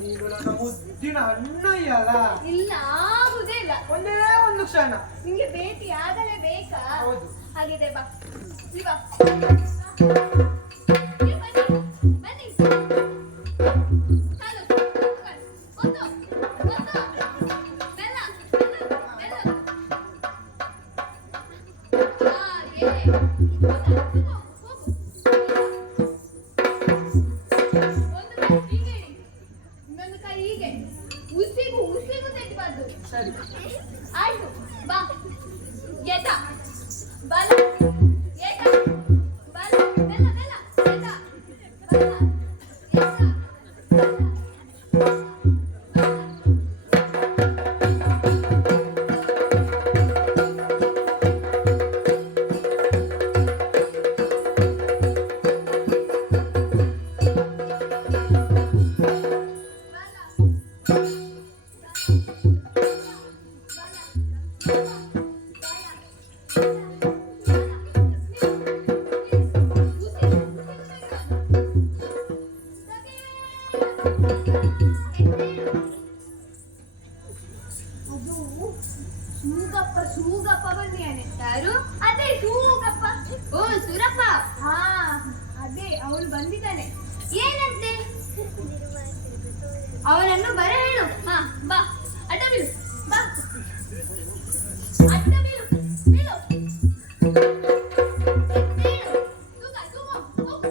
ನೀನು ನನ್ನ ಮುದ್ದಿನ ಅಣ್ಣಯ್ಯ ಅಲ್ಲ? ಇಲ್ಲ, ಆಗುವುದೇ ಇಲ್ಲ. ಒಂದೇ ಒಂದು ಕ್ಷಣ. ನಿಂಗೆ ಭೇಟಿ ಆಗಲೇಬೇಕಾ? ಹೌದು. ಹಾಗಿದ್ರೆ ಬಾ, ಇಲ್ಲಿ ಬಾ. ನೀವು ಬನ್ನಿ, ಬನ್ನಿ. ಕಾಲು, ಒಂದು, ಬೆಲ್ಲ, ಬೆಲ್ಲ. ಹಾಗೆ. ಹೋಗು. ಒಂದು ಕೈ ಹೀಗೆ ಇಡಿ. ಇನ್ನೊಂದು ಕೈ ಹೀಗೆ. ಉಸಿಗೂ ತೆಗಿಬಾರ್ದು. ಸರಿ. ಆಯ್ತು, ಬಾ. ಎದ, ಬಲ, ಎದ, ಬಲ, ಬೆಲ್ಲ, ಬೆಲ್ಲ, ಎದ, ಬಲ, ಎದ, ಬಲ. ಸೂಗಪ್ಪ ಬಂದಿಯಾನೆ. ಯಾರು? ಅದೇ ಸೂಗಪ್ಪ. ಓ ಸುರಪ್ಪ. ಹಾ ಅದೇ ಅವನು ಬಂದಿದ್ದಾನೆ. ಏನಂತೆ? ಅವನನ್ನು ಬರ ಹೇಳು. ಹಾ ಬಾ, ಅಡ್ಡ ಬೀಳು, ಬಾ, ಅಡ್ಡ ಬೀಳು, ಬೀಳು, ಬೀಳು, ತೂಗ, ತೂಗು, ಹೋಗು.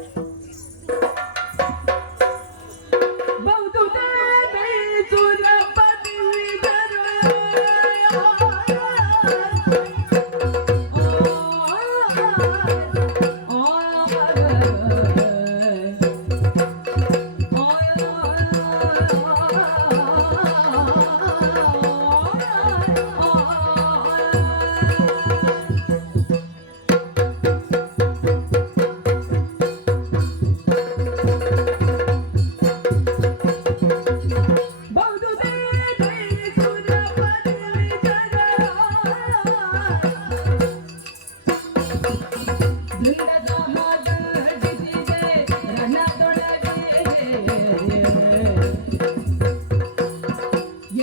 ಬಹುದು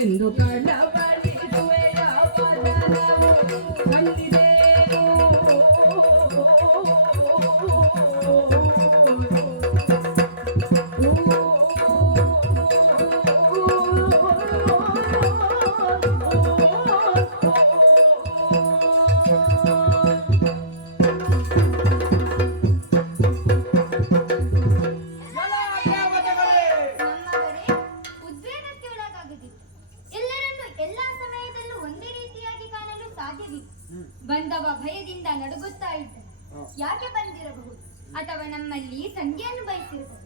ಎಂದು ಕಳವಳಿಸುವೆಯ ಪದವು ಬಂದಿದೇನು ನಮ್ಮವರೇ ಉದ್ವೇಗಕ್ಕೆ ಒಳಗಾಗದಿತ್ತು. ಎಲ್ಲರನ್ನೂ ಎಲ್ಲಾ ಸಮಯದಲ್ಲೂ ಒಂದೇ ರೀತಿಯಾಗಿ ಕಾಣಲು ಸಾಧ್ಯವಿಲ್ಲ. ಬಂದವ ಭಯದಿಂದ ನಡುಗುತ್ತಾ ಇದ್ದ. ಯಾಕೆ ಬಂದಿರಬಹುದು? ಅಥವಾ ನಮ್ಮಲ್ಲಿ ಸಂಧಿಯನ್ನು ಬಯಸಿರಬಹುದು.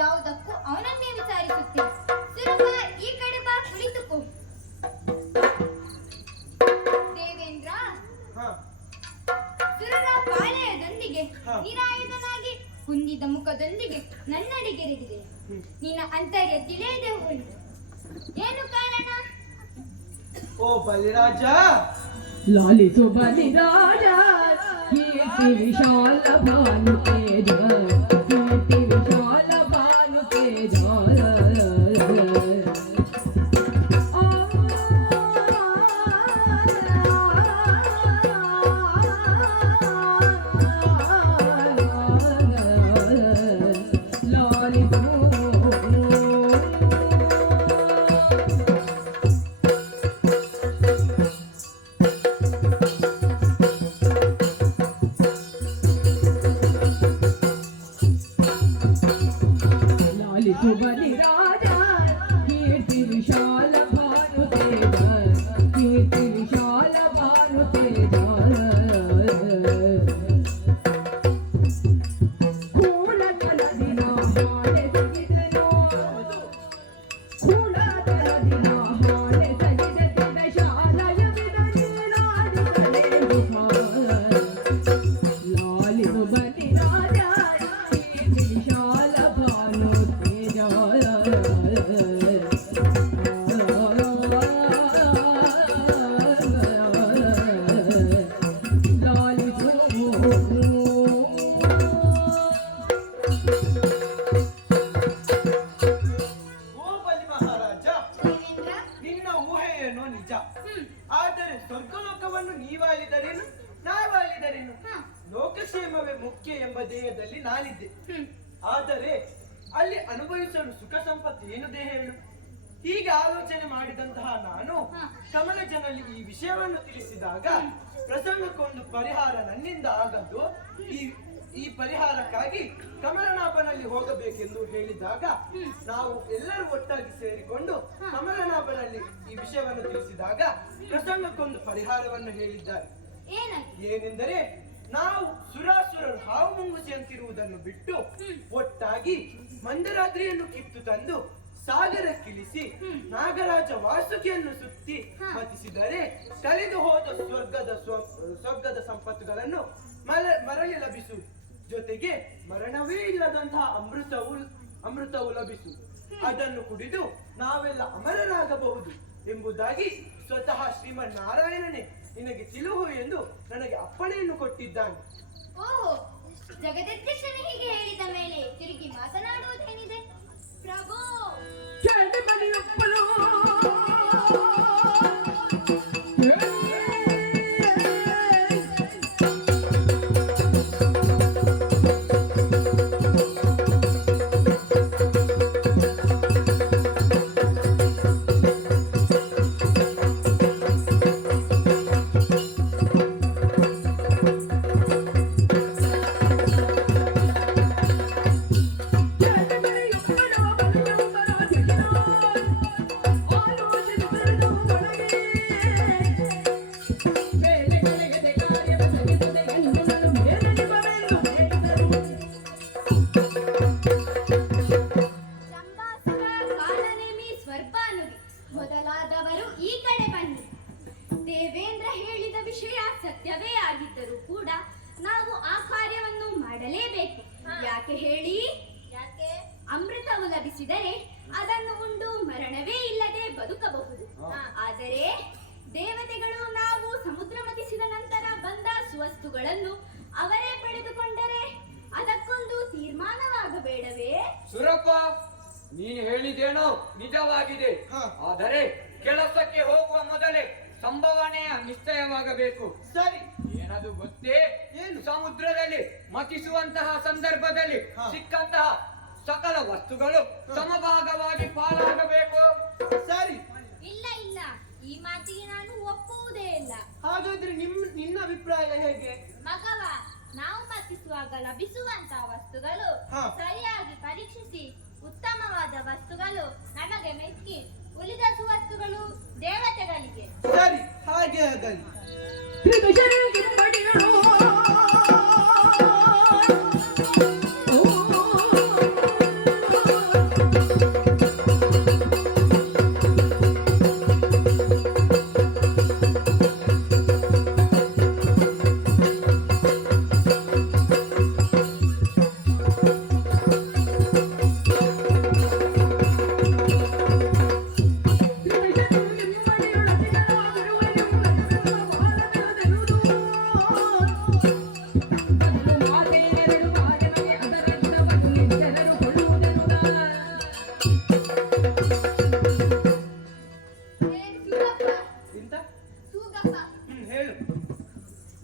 ಯಾವುದಕ್ಕೂ ಅವನನ್ನೇ ವಿಚಾರಿಸುತ್ತೇನೆ. ಸುರಪ್ಪ, ಈ ಕಡೆ ಬಾ, ಕುಳಿತುಕೋ. ದೇವೇಂದ್ರ, ಹಾ ಸುರರ ಪಾಳೆಯದೊಂದಿಗೆ ಹಾ. ನಿರಾಯುಧನಾಗಿ ಕುಂದಿದ ಮುಖದೊಂದಿಗೆ ನನ್ನಡಿಗೆರೆದಿದೆ. ನಿನ್ನ ಅಂತರ್ಯ ತಿಳಿಯದೆ ಹೋಯಿತು. ಏನು ಕಾರಣ? ಓ ಬಲಿರಾಜ, ಲಾಲಿಸು ಬಲಿರಾಜ ಕೀರ್ತಿ ವಿಶಾಲ ಭಾನು ತೇಜ ಕೀರ್ತಿ ವಿಶಾಲ ಭಾನು ತೇಜ ಲಾಲಿಸು ಬಲಿರಾಜ ಕೀರ್ತಿ ವಿಶಾಲ ಭಾನು ತೇಜ ಕೀರ್ತಿ ವಿಶಾಲ ಭಾನು ತೇಜ ಕೂಳತಲದಿನ ಹಾಳೆ ತೆಗೆದನೋ ಕೂಳತಲದಿನ ಹಾಳೆ ತೆಗೆದ ಶಾಲಯವಿದ ನೀನಾಡಿದನೇ ಲಾಲಿಸು ಬಲಿರಾಜ ಕೀರ್ತಿ ವಿಶಾಲ ಭಾನು ತೇಜ ಓ ಬಲಿ ಮಹಾರಾಜ, ದೇವೇಂದ್ರ, ನಿನ್ನ ಊಹೆಯೇನೋ ನಿಜ. ಆದರೆ ಸ್ವರ್ಗಲೋಕವನ್ನು ನೀವಾಳಿದರೇನು ನಾವಾಳಿದರೇನು? ಲೋಕಕ್ಷೇಮವೇ ಮುಖ್ಯ ಎಂಬ ದೇಹದಲ್ಲಿ ನಾನಿದ್ದೆ. ಆದರೆ ಅಲ್ಲಿ ಅನುಭವಿಸಲು ಸುಖ ಸಂಪತ್ತು ಏನುದೇ ಹೇಳು? ಹೀಗೆ ಆಲೋಚನೆ ಮಾಡಿದಂತಹ ನಾನು ಕಮಲಜನಲ್ಲಿ ಈ ವಿಷಯವನ್ನು ತಿಳಿಸಿದಾಗ ಪ್ರಸಂಗಕ್ಕೊಂದು ಪರಿಹಾರ ನನ್ನಿಂದ ಆಗದ್ದು. ಈ ಪರಿಹಾರಕ್ಕಾಗಿ ಕಮಲನಾಭನಲ್ಲಿ ಹೋಗಬೇಕೆಂದು ಹೇಳಿದಾಗ ನಾವು ಎಲ್ಲರೂ ಒಟ್ಟಾಗಿ ಸೇರಿಕೊಂಡು ಕಮಲನಾಭನಲ್ಲಿ ಈ ವಿಷಯವನ್ನು ತಿಳಿಸಿದಾಗ ಪ್ರಸಂಗಕ್ಕೊಂದು ಪರಿಹಾರವನ್ನು ಹೇಳಿದ್ದಾರೆ. ಏನಾಯ್ತು? ಏನೆಂದರೆ, ನಾವು ಸುರಾಸುರರು ಹಾವು ಮುಂಗುಸಿಯಂತಿರುವುದನ್ನು ಬಿಟ್ಟು ಒಟ್ಟಾಗಿ ಮಂದರಾದ್ರಿಯನ್ನು ಕಿತ್ತು ತಂದು ಸಾಗರಕ್ಕಿಳಿಸಿ ನಾಗರಾಜ ವಾಸುಕಿಯನ್ನು ಸುತ್ತಿ ಮತಿಸಿದರೆ ಕಳೆದು ಹೋದ ಸ್ವರ್ಗದ ಸಂಪತ್ತುಗಳನ್ನು ಮರಳಿ ಲಭಿಸು. ಜೊತೆಗೆ ಮರಣವೇ ಇಲ್ಲದಂತಹ ಅಮೃತವು ಲಭಿಸು. ಅದನ್ನು ಕುಡಿದು ನಾವೆಲ್ಲ ಅಮರರಾಗಬಹುದು ಎಂಬುದಾಗಿ ಸ್ವತಃ ಶ್ರೀಮನ್ನಾರಾಯಣನೇ ನಿನಗೆ ತಿಳುಹು ಎಂದು ನನಗೆ ಅಪ್ಪಣೆಯನ್ನು ಕೊಟ್ಟಿದ್ದಾನೆ. ಓಹೋ, ಜಗದಧ್ಯಕ್ಷನು ಹೀಗೆ ಹೇಳಿದ ಮೇಲೆ ತಿರುಗಿ ಮಾತನಾಡುವುದೇನಿದೆ? ಪ್ರಭು, ಬಯಸಿದರೆ ಅದನ್ನು ಉಂಡು ಮರಣವೇ ಇಲ್ಲದೆ ಬದುಕಬಹುದು. ಆದರೆ ದೇವತೆಗಳು ನಾವು ಸಮುದ್ರ ಮತಿಸಿದ ನಂತರ ಬಂದ ಸುವಸ್ತುಗಳನ್ನು ಅವರೇ ಪಡೆದುಕೊಂಡರೆ ಅದಕ್ಕೊಂದು ತೀರ್ಮಾನವಾಗಬೇಡವೇ? ಸುರಪ್ಪ, ನೀನು ಹೇಳಿದೇನೋ ನಿಜವಾಗಿದೆ. ಆದರೆ ಕೆಲಸಕ್ಕೆ ಹೋಗುವ ಮೊದಲೇ ಸಂಭಾವನೆಯ ನಿಶ್ಚಯವಾಗಬೇಕು. ಸರಿ, ಏನದು ಗೊತ್ತೇ? ಏನು? ಸಮುದ್ರದಲ್ಲಿ ಮತಿಸುವಂತಹ ಸಂದರ್ಭದಲ್ಲಿ ಸಿಕ್ಕಂತಹ ಸಕಲ ವಸ್ತುಗಳು ಸಮಭಾಗವಾಗಿ ಪಾಲಾಗಬೇಕು. ಸರಿ. ಇಲ್ಲ ಇಲ್ಲ, ಈ ಮಾತಿಗೆ ನಾನು ಒಪ್ಪುವುದೇ ಇಲ್ಲ. ಹಾಗಾದ್ರೆ ನಿನ್ನ ಅಭಿಪ್ರಾಯ ಹೇಗೆ? ಮಗವ, ನಾವು ಮತಿಸುವಾಗ ಲಭಿಸುವಂತಹ ವಸ್ತುಗಳು ಸರಿಯಾಗಿ ಪರೀಕ್ಷಿಸಿ ಉತ್ತಮವಾದ ವಸ್ತುಗಳು ನಮಗೆ ಮೆಚ್ಚಿ, ಉಳಿದ ಸುವಸ್ತುಗಳು ದೇವತೆಗಳಿಗೆ. ಸರಿ, ಹಾಗೆ ಆಗಲಿ. ಹೇಳು.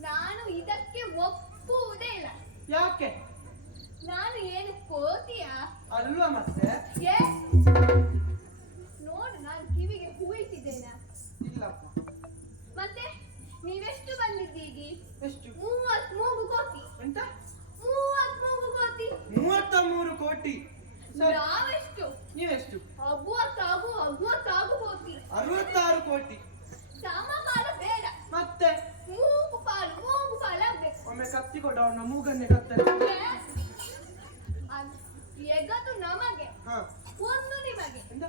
ನಾನು ಇದಕ್ಕೆ ಒಪ್ಪುವುದೇ ಇಲ್ಲ. ಯಾಕೆ? ನಾನು ಏನು ಕೋತಿಯ? ಅಲ್ವಾ ಮತ್ತೆ? ನೋಡು, ನಾನು ಕಿವಿಗೆ ಹೂ ಇಟ್ಟಿದ್ದೇನೆ. ಇಲ್ಲಪ್ಪ. ಮತ್ತೆ ನೀವೆಷ್ಟು ಬಂದಿದ್ದೀಗಿ? ಎಷ್ಟು? 33 ಕೋಟಿ. ಎಂತ? 33 ಕೋಟಿ. 33 ಕೋಟಿ. ಸರಿ. ನಾವೆಷ್ಟು? ನೀವೆಷ್ಟು? 60 ಕೋಟಿ. 66 ಕೋಟಿ. ಸಮಪಾಲ ಬೇಡ, ಮತ್ತೆ ಮೂಗು ಪಾಲು ಆಗ್ಬೇಕು. ಒಮ್ಮೆ ಕತ್ತಿ ಕೊಡ, ಅವನ ಮೂಗನ್ನೇ ಕತ್ತರಿ. ಎಗದು ನಮಗೆ, ಒಂದು ನಿಮಗೆ. ಎಂತ?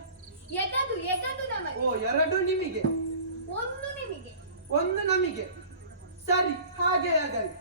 ಎಗದು ನಮಗೆ. ಓ, 2 ನಿಮಗೆ, ಒಂದು ನಿಮಗೆ. 1 ನಮಗೆ. ಸರಿ, ಹಾಗೆ ಆಗಲಿ.